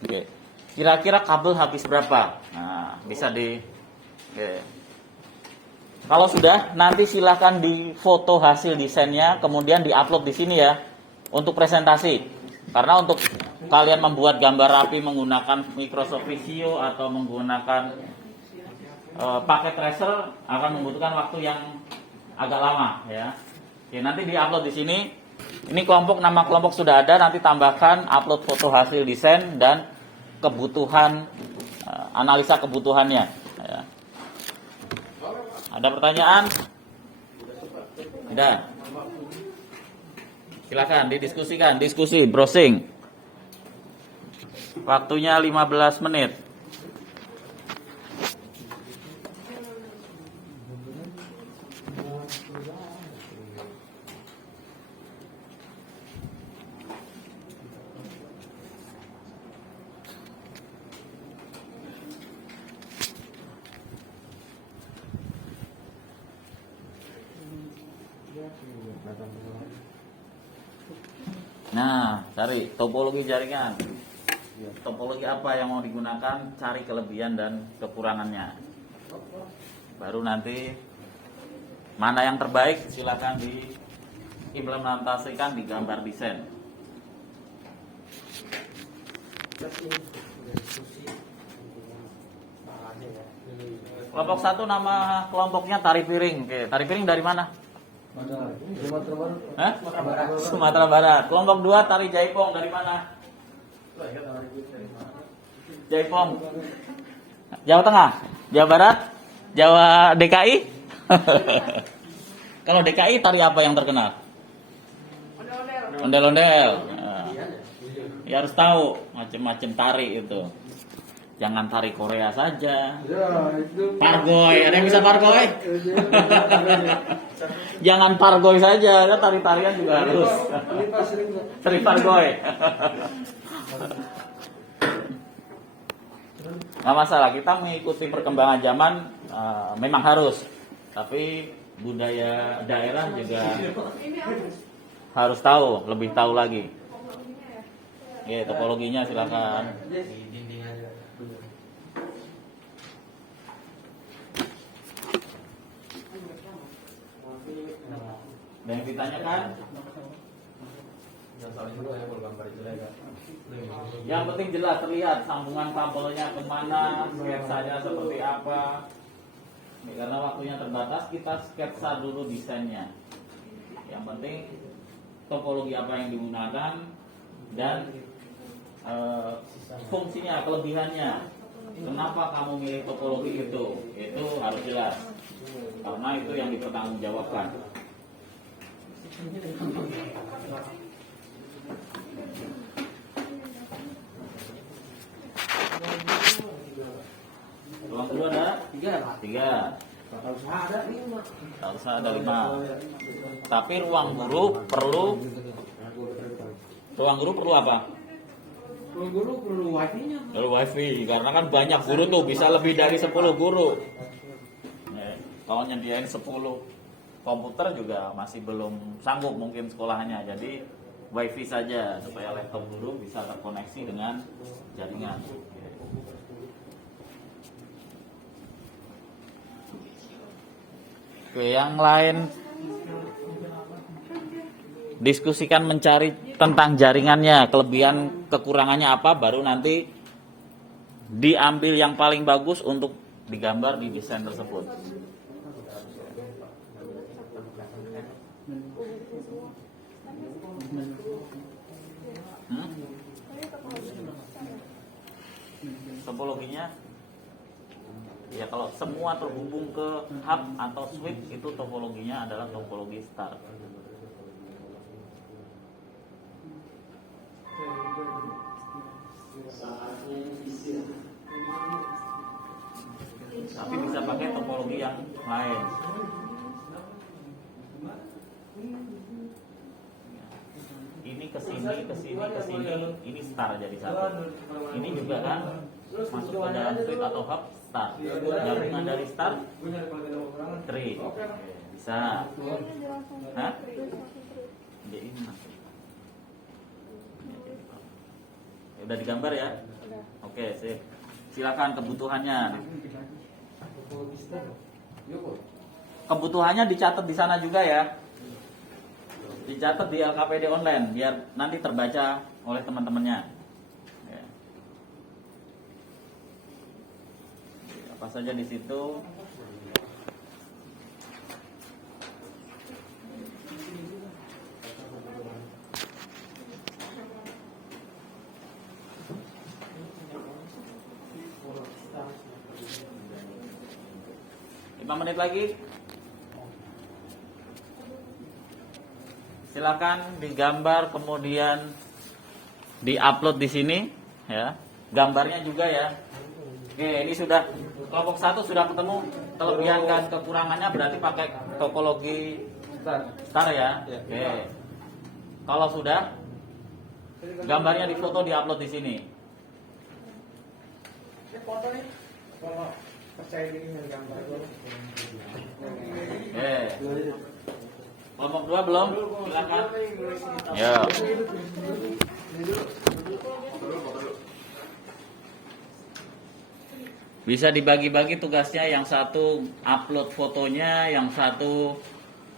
Oke. Kira-kira kabel habis berapa? Nah, bisa oke. Kalau sudah, nanti silahkan difoto hasil desainnya, kemudian diupload di sini ya untuk presentasi. Karena untuk kalian membuat gambar rapi menggunakan Microsoft Visio atau menggunakan paket tracer akan membutuhkan waktu yang agak lama ya. Oke, nanti diupload di sini. Ini nama kelompok sudah ada, nanti tambahkan upload foto hasil desain dan kebutuhan, analisa kebutuhannya ya. Ada pertanyaan? Tidak. Silakan didiskusikan, diskusi, browsing. Waktunya 15 menit. Nah, cari topologi jaringan. Topologi apa yang mau digunakan, cari kelebihan dan kekurangannya. Baru nanti mana yang terbaik silakan diimplementasikan di gambar desain. Kelompok 1 nama kelompoknya tari piring. Oke, tari piring dari mana? Sumatera Barat. Hah? Sumatera Barat. Kelompok 2 tari jaipong dari mana? Jaipong. Jawa Tengah, Jawa Barat, Jawa DKI. Kalau DKI tari apa yang terkenal? Ondel-ondel. Nah, ya harus tahu macam-macam tari itu. Jangan tari Korea saja. Ya, itu. Pargoy, ada yang bisa pargoy? Jangan pargoy saja, ya, tari-tarian juga harus. Tari pargoy. Nggak masalah, kita mengikuti perkembangan zaman memang harus. Tapi budaya daerah juga harus tahu, lebih tahu lagi. Ya, topologinya silakan. Dan yang ditanyakan? Yang penting jelas terlihat sambungan kabelnya kemana, sketsanya seperti apa. Ya, karena waktunya terbatas, kita sketsa dulu desainnya. Yang penting topologi apa yang digunakan dan fungsinya, kelebihannya. Kenapa kamu milih topologi itu harus jelas. Karena itu yang dipertanggungjawabkan. Ruang guru ada? 3. Tata usaha ada 5. Tata usaha ada 5. Tapi ruang guru perlu apa? Ruang guru perlu wifi-nya. Perlu wifi, karena kan banyak guru tuh, bisa lebih dari 10 guru. Kalau nyediain 10 komputer juga masih belum sanggup mungkin sekolahnya. Jadi wifi saja supaya laptop guru bisa terkoneksi dengan jaringan. Oke, yang lain diskusikan, mencari tentang jaringannya, kelebihan kekurangannya apa, baru nanti diambil yang paling bagus untuk digambar di desain tersebut. Topologinya ya, kalau semua terhubung ke hub atau switch, itu topologinya adalah topologi star. Tapi bisa pakai topologi yang lain. Ini kesini, ini star jadi satu. Ini juga kan masuk ke dalam switch atau hub star. Gabungan dari star tree. Bisa. Hah? Ya, ini masuk. Udah digambar ya? Oke, sip. Silakan kebutuhannya. Kebutuhannya dicatat di sana juga ya. Dicatat di LKPD online biar nanti terbaca oleh teman-temannya. Ya. Apa saja di situ? Menit lagi. Silakan digambar kemudian diupload di sini ya. Gambarnya juga ya. Oke, ini sudah kelompok 1 sudah ketemu kelebihan dan kekurangannya, berarti pakai topologi star ya. Oke. Kalau sudah, gambarnya difoto, diupload di sini. Foto nih. Kalau percaya diri dengan gambar. Kelompok 2 belum? Silakan. Ya. Bisa dibagi-bagi tugasnya, yang satu upload fotonya, yang satu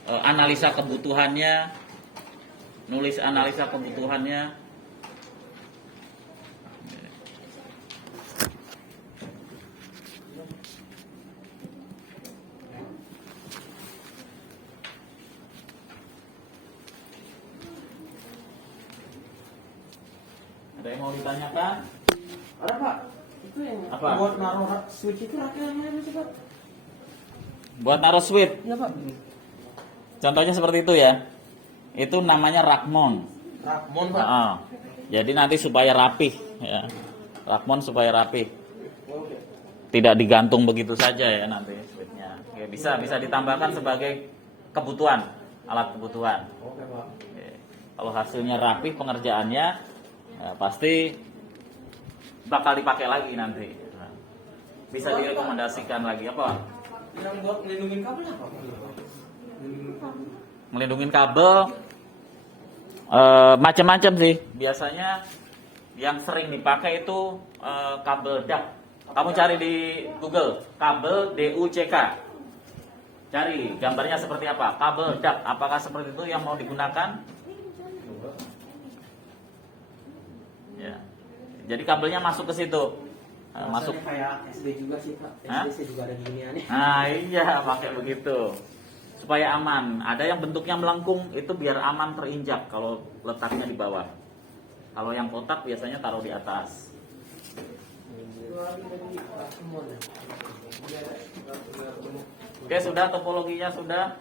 analisa kebutuhannya, nulis analisa kebutuhannya. Ada yang mau ditanyakan? Ada Pak. Itu yang Apa? buat naruh switch itu raknya mana sih Pak? Buat naruh switch. Iya Pak. Contohnya seperti itu ya. Itu namanya rakmon. Rakmon Pak. Jadi nanti supaya rapih ya. Rakmon supaya rapih. Oke. Tidak digantung begitu saja ya nanti switchnya. Ya, bisa ditambahkan sebagai kebutuhan, alat kebutuhan. Oke Pak. Oke. Kalau hasilnya rapih pengerjaannya, ya, pasti bakal dipakai lagi nanti. Nah, bisa direkomendasikan lagi apa? Yang buat melindungi kabel apa? Melindungi kabel macam-macam sih. Biasanya yang sering dipakai itu kabel DAC. Kamu cari di Google kabel DUCK. Cari gambarnya seperti apa? Kabel DAC. Apakah seperti itu yang mau digunakan? Ya. Jadi kabelnya masuk ke situ. Masuk kayak SD juga sih Pak. Hah? SD juga ada giniannya. Nah iya pakai begitu supaya aman. Ada yang bentuknya melengkung itu biar aman terinjak kalau letaknya di bawah. Kalau yang kotak biasanya taruh di atas. Oke sudah, topologinya sudah.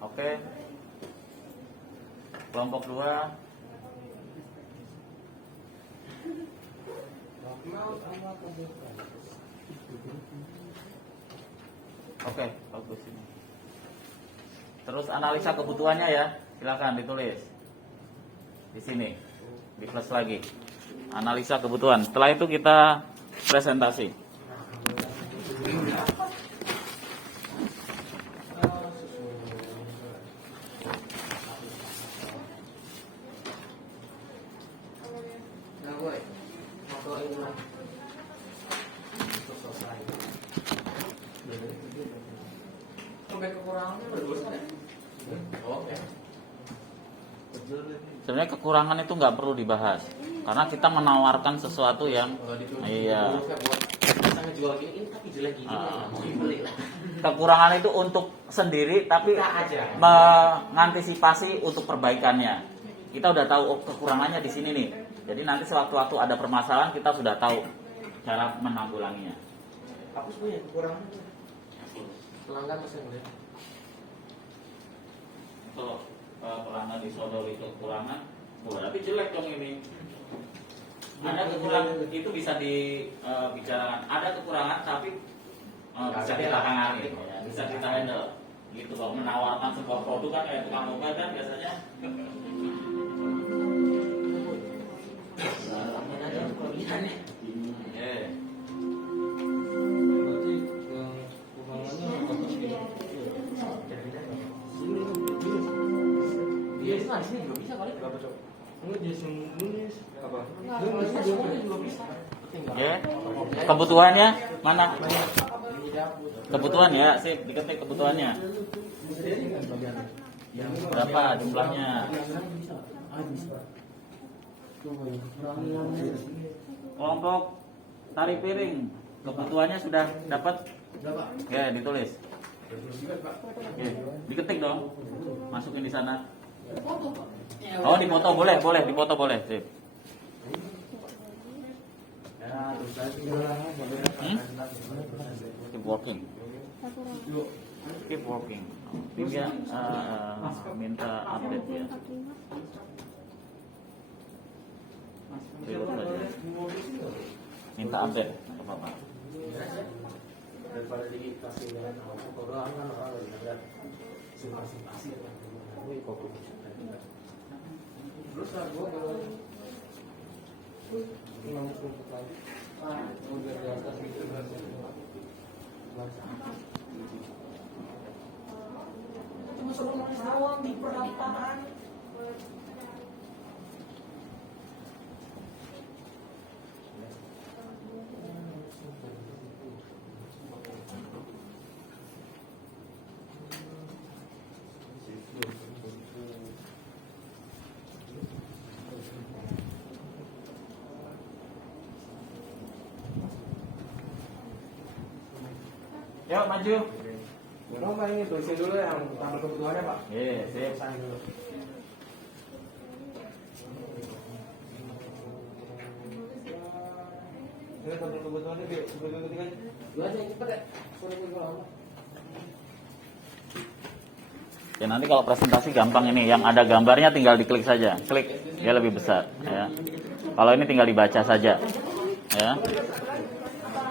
Oke. Kelompok 2. Oke, bagus ini. Terus analisa kebutuhannya ya, silakan ditulis di sini, di plus lagi. Analisa kebutuhan. Setelah itu kita presentasi. Sebenarnya kekurangan itu nggak perlu dibahas karena kita menawarkan sesuatu yang iya. Kekurangan itu untuk sendiri tapi mengantisipasi untuk perbaikannya. Kita udah tahu oh, kekurangannya di sini nih. Jadi nanti sewaktu-waktu ada permasalahan kita sudah tahu cara menanggulanginya. Hapus punya kekurangan. Pelanggan masih boleh. Kalau pelanggan disodori kekurangan, berarti jelek dong ini. Ada kekurangan itu bisa dibicarakan. Ada kekurangan tapi bisa kita tangani, ya. Bisa kita handle. Gitu kalau menawarkan sebuah produk kan kayak tukang mobil kan biasanya. Ya, kebutuhannya mana? Kebutuhan ya, sip, diketik kebutuhannya. Berapa jumlahnya? Kelompok tari piring, kebutuhannya sudah dapat? Ya, ditulis. Oke, diketik dong. Masukin di sana. Oh, dipoto boleh, dipoto boleh, sip. Keep working. Keep working. Dia minta update ya. Minta update apa-apa. Daripada dikasih dengan orang kan orang lihat simpasi ini kopi. Terus gua kalau langsung ke tadi udah di atas itu cuma suruh awam di perapaan. Yuk maju. Pak ini tulisin dulu yang tabel kebutuhannya Pak. Iya, sip. Sign dulu. Ini tabel kebutuhannya biar sebelum ketik aja. Lu aja yang cepet ya. Suruh gue lama. Ya nanti kalau presentasi gampang ini, yang ada gambarnya tinggal diklik saja, klik, dia lebih besar. Ya. Kalau ini tinggal dibaca saja, ya.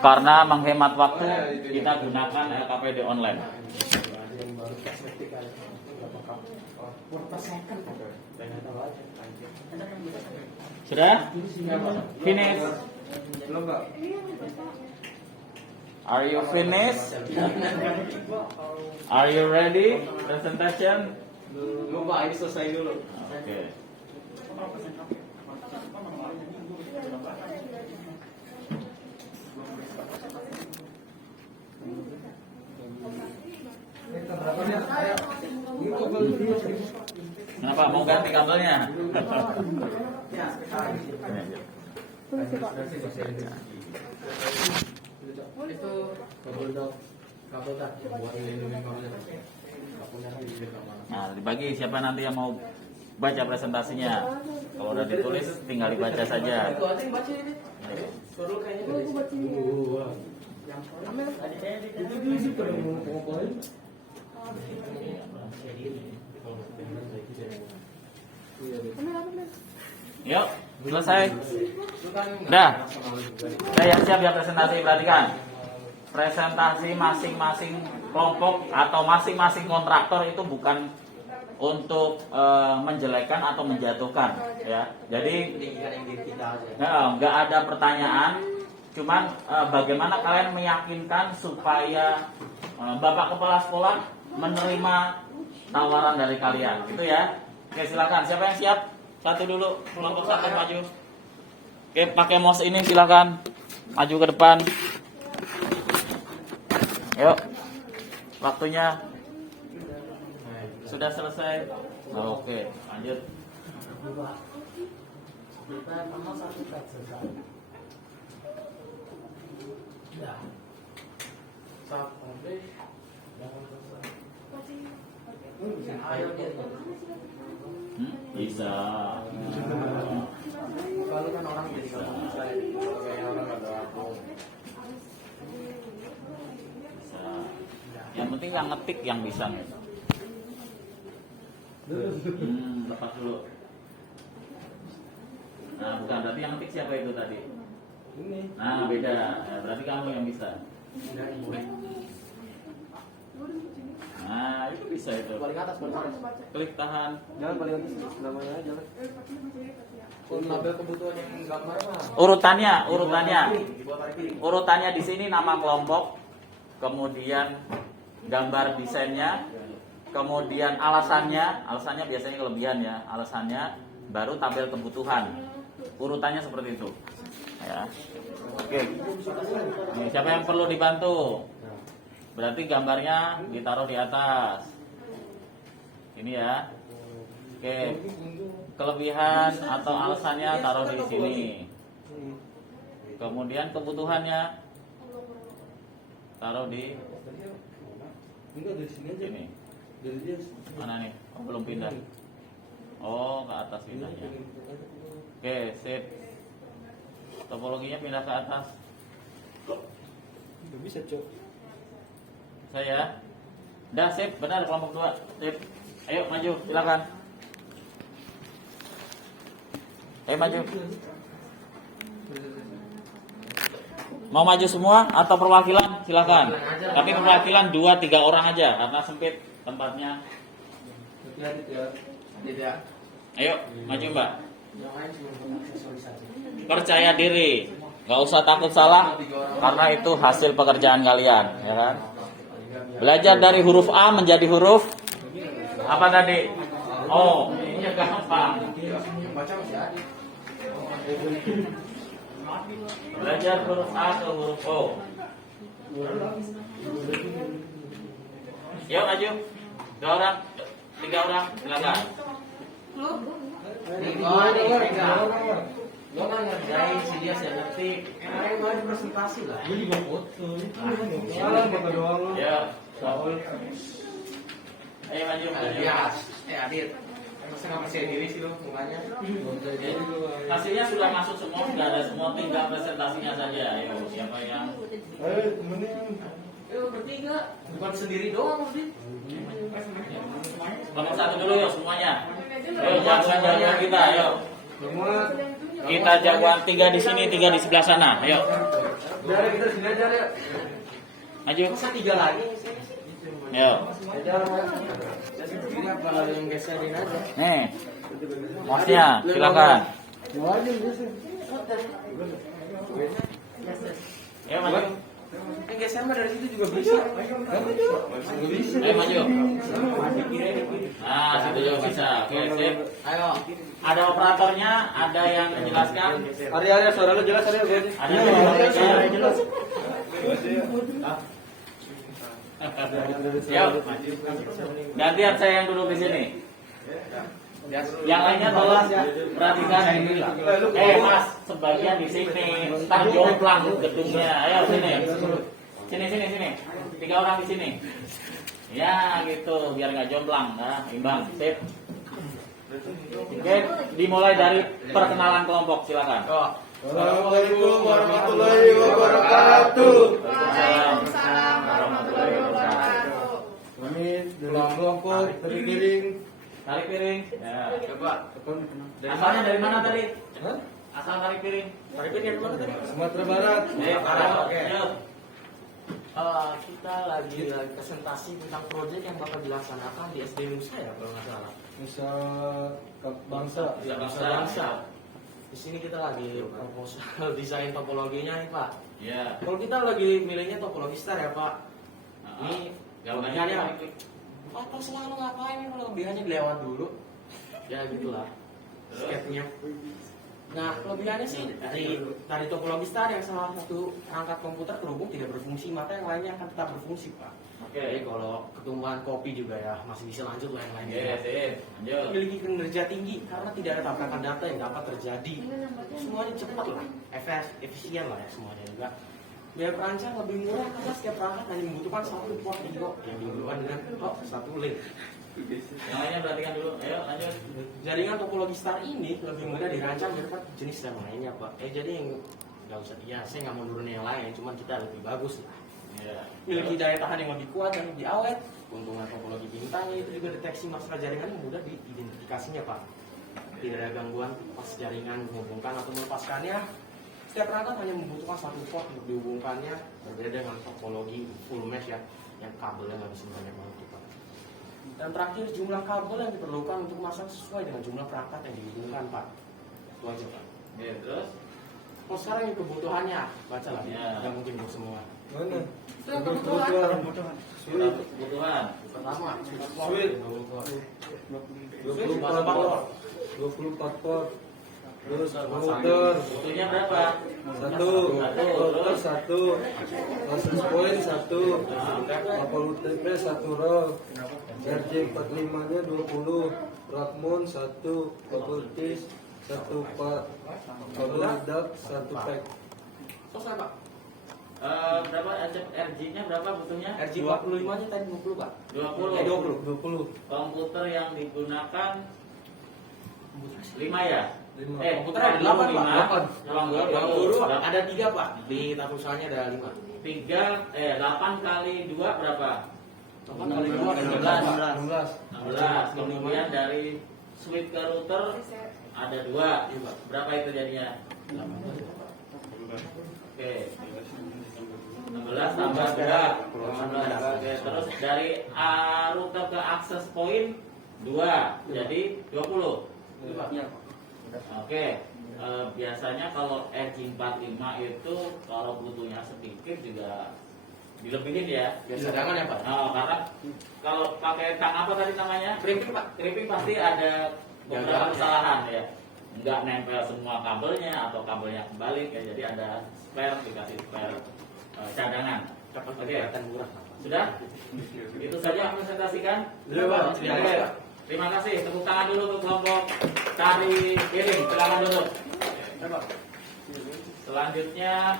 Karena menghemat waktu, kita gunakan LKPD online. Sudah? Finish. Belum, Pak. Are you finished? Are you ready? Presentation? Belum, Pak. Ini selesai dulu. Oke. Kenapa mau ganti kabelnya? Itu kabel dok, kabel tak buat melindungi kabelnya. Kabelnya di kamar. Nah, dibagi siapa nanti yang mau baca presentasinya. Kalau udah ditulis tinggal dibaca saja. Itu aja yang baca ini. Suruh kayaknya. Itu dulu sih pernah mau ngapain? Yuk, selesai. Udah. Saya siap ya presentasi, perhatikan. Presentasi masing-masing kelompok atau masing-masing kontraktor itu bukan untuk menjelekkan atau menjatuhkan, ya. Jadi nggak ada pertanyaan, cuman bagaimana kalian meyakinkan supaya Bapak Kepala Sekolah menerima tawaran dari kalian, gitu ya. Oke, silakan. Siapa yang siap? Satu dulu, kelompok satu maju. Oke, pakai mouse ini silakan maju ke depan. Yuk, waktunya sudah selesai. Oke, lanjut. Kita tambah satu kat selesai. Dah. Sampai jangan selesai. Ayo dia. Bisa. Kalau kan orang jadi kalau kayak orang ada aku. Bisa. Yang penting yang ngetik yang bisa. Lepas dulu. Nah, bukan, berarti yang ngetik siapa itu tadi? Ini. Nah, beda. Ya, berarti kamu yang bisa. Nah, itu bisa itu. Paling atas, paling atas. Klik tahan. Jangan paling atas namanya aja. Label kebutuhan yang gambar mah. Urutannya di sini nama kelompok, kemudian gambar desainnya, kemudian alasannya biasanya kelebihan ya, alasannya, baru tabel kebutuhan. Urutannya seperti itu. Ya. Oke. Nih, siapa yang perlu dibantu? Berarti gambarnya ditaruh di atas. Ini ya. Oke. Kelebihan atau alasannya taruh di sini. Kemudian kebutuhannya taruh di Enggak dari sini aja. sini. Dari dia. Mana nih? Oh, belum pindah. Oh, ke atas pindahnya. Oke, sip. Topologinya pindah ke atas. Enggak bisa, Cok. Saya. Dah, sip. Benar kelompok 2. Sip. Ayo maju, silakan. Ayo maju. Mau maju semua atau perwakilan? Silakan. Tapi perwakilan 2-3 orang aja karena sempit tempatnya. Tidak. Ayo, maju Mbak. Yang lain cuma aksesorisasi. Percaya diri. Gak usah takut salah karena itu hasil pekerjaan kalian, ya kan? Belajar dari huruf A menjadi huruf apa tadi? Oh, ini gampang. Yang baca masih ada. Belajar huruf A ke huruf O. Yuk maju. 2 orang, 3 orang, silakan. Lo kan ngerjain si dia saya ngerti. Kayak mau presentasi lah. Gue juga foto. Salah foto doang lu. Ya. Ayo maju. Ya, Adit. Masa nggak percaya diri sih lo mukanya? Hasilnya sudah masuk semua, sudah ada semua, tinggal presentasinya saja. Ayo, siapa yang? Temenin. Bertiga. Bukan sendiri doang, Adit. Nomor 1 dulu yuk semuanya. Ayo jagoan kita, ayo. Semua. Kita jagoan 3 di sini, 3 di sebelah sana. Ayo. Udah kita sini aja ya. Maju. Masa 3 lagi? Ayo. Ini apa yang geserin aja? Nih. Mouse-nya, silakan. Mau aja biasa. Ya maju. Enggak sama dari situ juga bisa. Ayo maju. Nah, situ juga bisa. Oke, sip. Ayo. Ada operatornya, ada yang menjelaskan. Arya, suara lu jelas Arya. Ada yang jelas. Yuk. Gantian saya yang duduk di sini. Yang lainnya tolong perhatikan. Mas, sebagian di sini. Ntar jomplang gedungnya. Ayo sini. Sini. 3 orang di sini. Ya gitu, biar nggak jomplang. Nah, imbang. Sip. Oke, dimulai dari perkenalan kelompok. Silakan. Assalamualaikum warahmatullahi wabarakatuh. Waalaikumsalam warahmatullahi wabarakatuh. Kami dalam kelompok terpiring. Tarik piring. Ya. Coba. Asalnya dari mana tadi? Hah? Asal tarik piring. Tarik piring dari mana tadi? Sumatera Barat. Oke. Kita lagi presentasi tentang proyek yang bakal dilaksanakan di SD Nusa ya kalau nggak salah. Nusa Bangsa. Bangsa. Di sini kita lagi proposal desain topologinya nih Pak. Ya. Kalau kita lagi milihnya topologi star ya Pak. Ini gambarnya Pak selalu ngapain ini kalau kelebihannya dilewat dulu. Ya gitulah. Sketnya. Nah, kelebihannya sih dari topologi star yang salah satu perangkat komputer terhubung tidak berfungsi, maka yang lainnya akan tetap berfungsi, Pak. Oke. Jadi kalau ketumbuhan kopi juga ya masih bisa lanjut lah yang lainnya. Oke, sip. Lanjut. Memiliki kinerja tinggi karena tidak ada tabrakan data yang dapat terjadi. Semuanya cepat lah, efisien lah ya semuanya juga. Biaya perancang lebih murah karena setiap perangkat hanya membutuhkan satu port IO yang digabungkan dengan satu link. Yang lainnya perhatikan dulu. Ayo lanjut. Jaringan topologi star ini lebih mudah dirancang daripada jenis yang lainnya, Pak. Jadi nggak usah, ya saya nggak mau nurunin yang lain, cuman kita lebih bagus lah. Ya. Memiliki daya tahan yang lebih kuat dan lebih awet. Keuntungan topologi bintangnya itu juga deteksi masalah jaringan yang mudah diidentifikasinya, Pak. Tidak ada gangguan pas jaringan menghubungkan atau melepaskannya. Setiap perangkat hanya membutuhkan satu port untuk dihubungkannya, berbeda dengan topologi full mesh ya, yang kabelnya nggak bisa banyak banget, Pak. Dan terakhir, jumlah kabel yang diperlukan untuk masang sesuai dengan jumlah perangkat yang dihubungkan, Pak. Itu aja, Pak. Oke, terus Kalau sekarang yang kebutuhannya, baca lah. Ya. Nggak mungkin untuk semua. Mana? kebutuhan. Pertama, Switch. 24 port. Terus router Butuhnya berapa? satu, router satu, access point satu, kapal UTP satu roll, RJ45 nya 20, Rakmon satu, kabel TIS satu pak, kabel ledak satu pack. selesai, Pak. Berapa RG-nya berapa butuhnya? RJ 45 nya tadi 20, Pak. 20. 20. Komputer yang digunakan 5 ya? Komputer ada 8, Pak. Ruang Ruang guru guru ada 3, Pak. Di tata usahanya ada 5. 8 kali 2 berapa? 8 kali 2 ada 16. 16. Kemudian dari switch ke router ada 2. Berapa itu jadinya? Oke. 16 tambah 2. 18. Oke, terus dari router ke access point 2. Jadi 20. Oke. Biasanya kalau RJ45 itu kalau butuhnya sedikit juga dilebihin ya. Cadangan ya, Pak? Karena kalau pakai tang apa tadi namanya? Crimping, Pak. Crimping pasti ada beberapa Gagal. kesalahan ya. Nggak nempel semua kabelnya atau kabelnya kebalik ya. Jadi ada spare, dikasih spare cadangan. Oke. Oke. Murah. Sudah? Itu saja presentasikan. Iya, Pak. Oke. Terima kasih. Tepuk tangan dulu untuk kelompok tari piring. Silakan duduk. Selanjutnya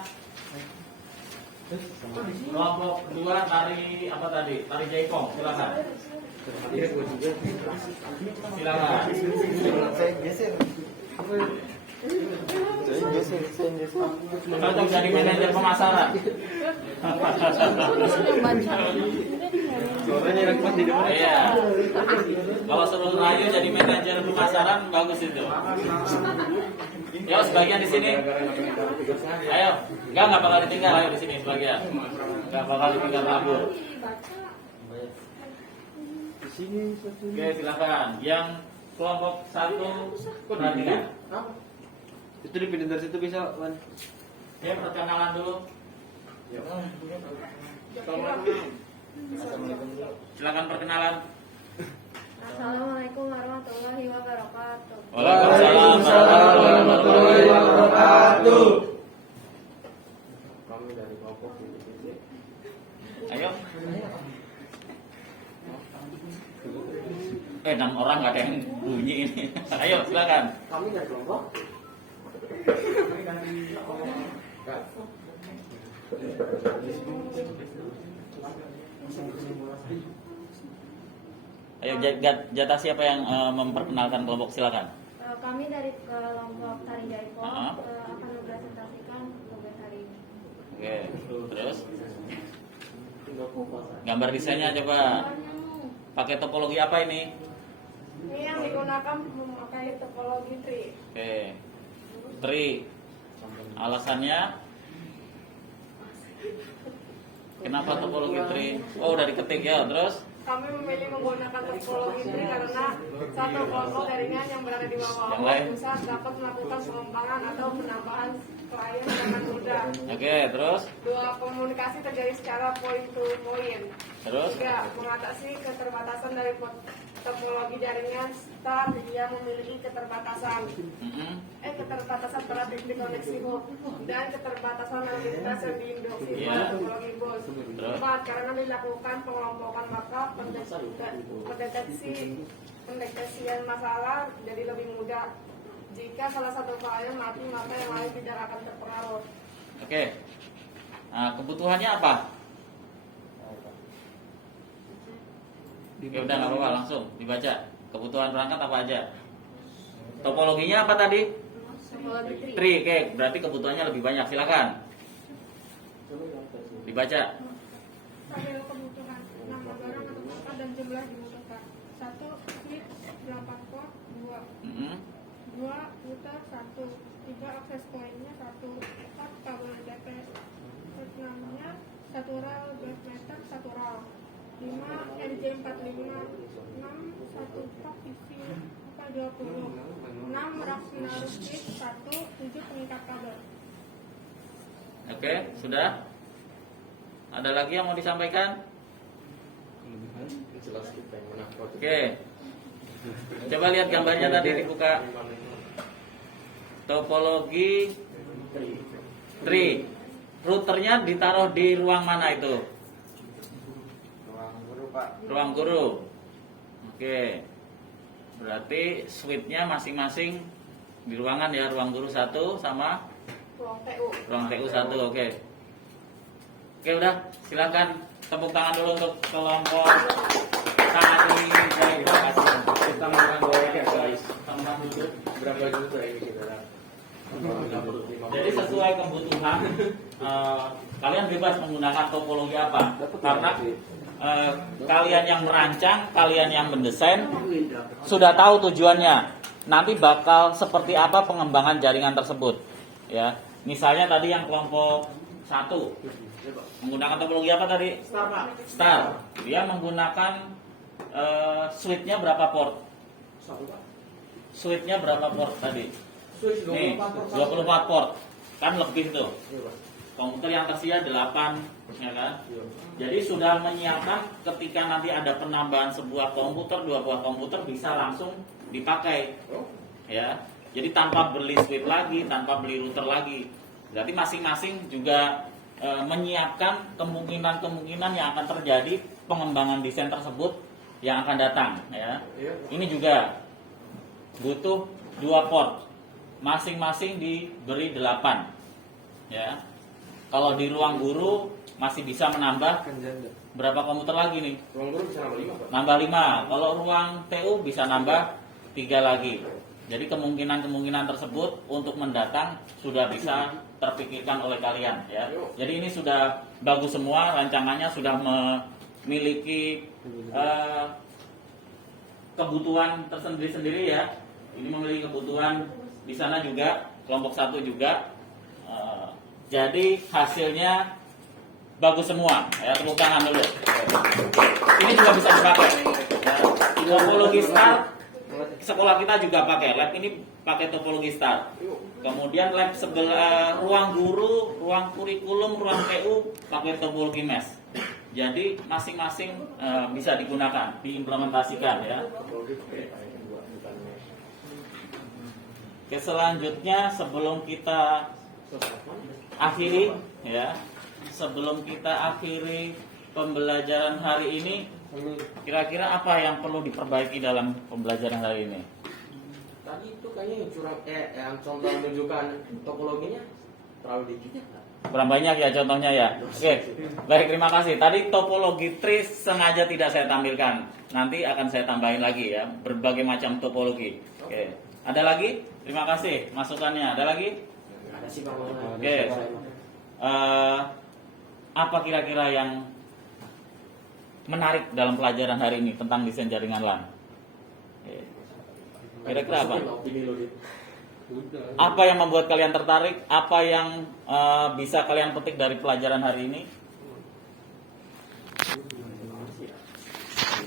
kelompok 2 tari apa tadi? Tari jaipong. Silakan. Silakan. Cocok jadi manajer pemasaran. Iya. Kalau suruh Rayu jadi manajer pemasaran bagus itu. Yo, sebagian di sini. Ayo, nggak bakal ditinggal. Ayo di sini sebagian. Nggak bakal ditinggal kabur. Oke, silakan. Yang kelompok 1 perhatikan. Itu dipindah dari situ bisa, Wan. Ya, perkenalan dulu. Silakan perkenalan. Assalamualaikum warahmatullahi wabarakatuh. Waalaikumsalam warahmatullahi wabarakatuh. Kami dari kelompok BPPT. Ayo. 6 orang nggak ada yang bunyi ini. Ayo, silakan. Kami dari kelompok. Ayo, jatah siapa yang memperkenalkan kelompok, silakan. Kami dari kelompok Tari Jaipong Ah. akan mempresentasikan tugas hari ini. Oke, terus gambar desainnya coba. Pakai topologi apa ini? Ini yang digunakan memakai topologi tree. Oke, tree. Alasannya? Kenapa topologi tree? Oh, udah diketik ya. Terus? Kami memilih menggunakan topologi tree karena satu kelompok jaringan yang berada di bawah Yang lain? pusat dapat melakukan pengembangan atau penambahan klien dengan mudah. Oke, terus? 2. Komunikasi terjadi secara point to point. Terus? 3. Mengatasi keterbatasan dari topologi jaringan start yang memiliki keterbatasan. Keterbatasan pada titik koneksi hub dan keterbatasan lalu lintas yang diinduksi Iya. pada topologi bus. Terus? 4. Karena dilakukan pengelompokan maka pendeteksian masalah jadi lebih mudah. Jika salah satu klien mati maka yang lain tidak akan terpengaruh. Oke. Nah, kebutuhannya apa? Oke, udah nggak apa-apa, langsung dibaca. Kebutuhan perangkat apa aja? Topologinya apa tadi? Topologi tree. Tree, oke. Berarti kebutuhannya lebih banyak. Silakan. Dibaca. Tabel kebutuhan nama barang atau perangkat dan jumlah dibutuhkan. 1. Switch 8 port 2. Mm-mm. 2. Router 1. 3. Akses pointnya 1. 4. Kabel DPS 6-nya 1 rel base meter 1 rel. 5. NJ45 6. 1 port isi 420. 6. Rak penaruh switch 1. 7. Pengikat kabel. Oke, sudah? Ada lagi yang mau disampaikan? Jelas kita yang menang. Oke. Coba lihat gambarnya tadi dibuka. Topologi tree. Routernya ditaruh di ruang mana itu? Ruang guru, Pak. Ruang guru. Oke. Berarti switchnya masing-masing di ruangan ya, ruang guru 1 sama Ruang TU. ruang TU 1. Oke. Oke, udah. Silakan tepuk tangan dulu untuk kelompok Tari Jaipong. Kita melakukan proyek ya guys. Tambah duduk. Berapa juta ini kita? Jadi sesuai kebutuhan, kalian bebas menggunakan topologi apa. Karena kalian yang merancang, kalian yang mendesain sudah tahu tujuannya. Nanti bakal seperti apa pengembangan jaringan tersebut. Ya, misalnya tadi yang kelompok 1 menggunakan topologi apa tadi? Star. Dia menggunakan switch-nya berapa port? Switch-nya berapa port tadi? Nih, 24 port. Kan lebih tuh. Komputer yang tersedia 8, ya kan? Jadi sudah menyiapkan ketika nanti ada penambahan sebuah komputer, 2 buah komputer bisa langsung dipakai. Ya. Jadi tanpa beli switch lagi, tanpa beli router lagi. Berarti masing-masing juga menyiapkan kemungkinan-kemungkinan yang akan terjadi pengembangan desain tersebut yang akan datang, ya. Ini juga butuh 2 port. Masing-masing diberi 8. Ya. Kalau di ruang guru masih bisa menambah berapa komputer lagi nih? Ruang guru bisa nambah 5, Pak. Nambah 5. Kalau ruang TU bisa nambah 3 lagi. Jadi kemungkinan-kemungkinan tersebut untuk mendatang sudah bisa terpikirkan oleh kalian, ya. Jadi ini sudah bagus semua, rancangannya sudah memiliki kebutuhan tersendiri-sendiri ya. Ini memiliki kebutuhan di sana juga, kelompok 1 juga. Jadi hasilnya bagus semua, ya. Tepuk tangan dulu. Ini juga bisa dipakai. Ya. Topologi Star sekolah kita juga pakai lab ini, pakai topologi STAR. Kemudian lab sebelah ruang guru, ruang kurikulum, ruang PU pakai topologi MES. Jadi masing-masing bisa digunakan, diimplementasikan ya. Oke, selanjutnya sebelum kita akhiri ya, sebelum kita akhiri pembelajaran hari ini, kira-kira apa yang perlu diperbaiki dalam pembelajaran hari ini? Tadi itu kayaknya yang yang contoh menunjukkan topologinya terlalu dikit ya. Kurang banyak ya contohnya ya. Oke, baik, terima kasih. Tadi topologi trees sengaja tidak saya tampilkan. Nanti akan saya tambahin lagi ya, berbagai macam topologi. Oke, ada lagi? Terima kasih masukannya. Ada lagi? Ada sih Pak. Oke. Apa kira-kira yang menarik dalam pelajaran hari ini tentang desain jaringan LAN? Oke. Kira-kira apa? Apa yang membuat kalian tertarik? Apa yang bisa kalian petik dari pelajaran hari ini?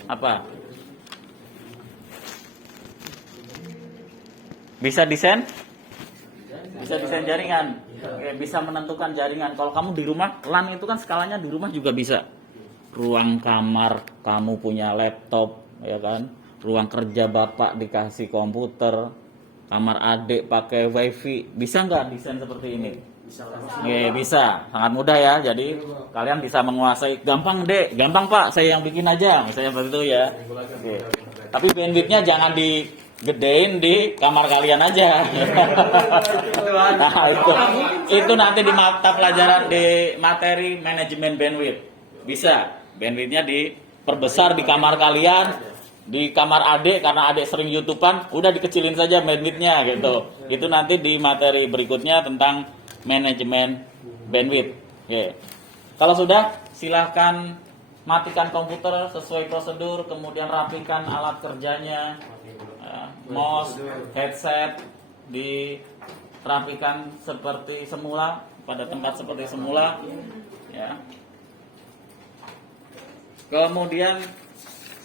Apa? Bisa desain? Bisa desain jaringan. Oke, bisa menentukan jaringan. Kalau kamu di rumah, LAN itu kan skalanya di rumah juga bisa. Ruang kamar kamu punya laptop, ya kan? Ruang kerja bapak dikasih komputer, kamar adik pakai wifi. Bisa nggak desain seperti ini? Oke, bisa. Sangat mudah ya. Jadi kalian bisa menguasai. Gampang dek, gampang pak. Saya yang bikin aja. Misalnya seperti itu ya. Oke. Tapi bandwidthnya jangan digedein di kamar kalian aja. Nah, itu nanti di mata pelajaran di materi manajemen bandwidth. Bisa. Bandwidthnya diperbesar di kamar kalian. Di kamar adik, karena adik sering YouTubean, udah dikecilin saja bandwidthnya gitu. Itu nanti di materi berikutnya tentang manajemen bandwidth. Oke. Kalau sudah, silahkan matikan komputer sesuai prosedur, kemudian rapikan alat kerjanya, mouse, headset, dirapikan seperti semula, pada tempat seperti semula. Ya. Kemudian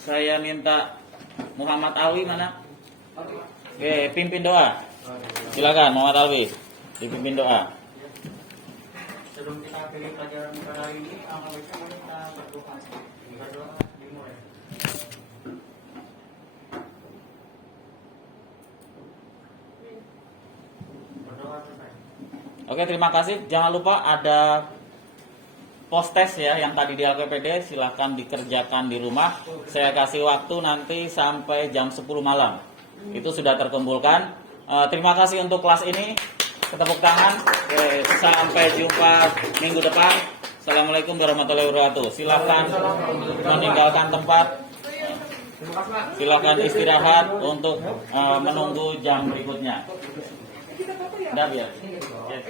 saya minta Muhammad Alwi mana? Oke, pimpin doa. Silakan Muhammad Alwi, dipimpin doa. Sebelum kita akhiri pelajaran pada hari ini, baiknya mari kita berdoa. Berdoa dimulai. Berdoa selesai. Oke, terima kasih. Jangan lupa ada post test ya yang tadi di LKPD, silahkan dikerjakan di rumah. Saya kasih waktu nanti sampai jam 10 malam. Itu sudah terkumpulkan. Terima kasih untuk kelas ini. Tepuk tangan. Oke, sampai jumpa minggu depan. Assalamualaikum warahmatullahi wabarakatuh. Silahkan meninggalkan tempat. Silahkan istirahat untuk menunggu jam berikutnya. Udah biar. Yes.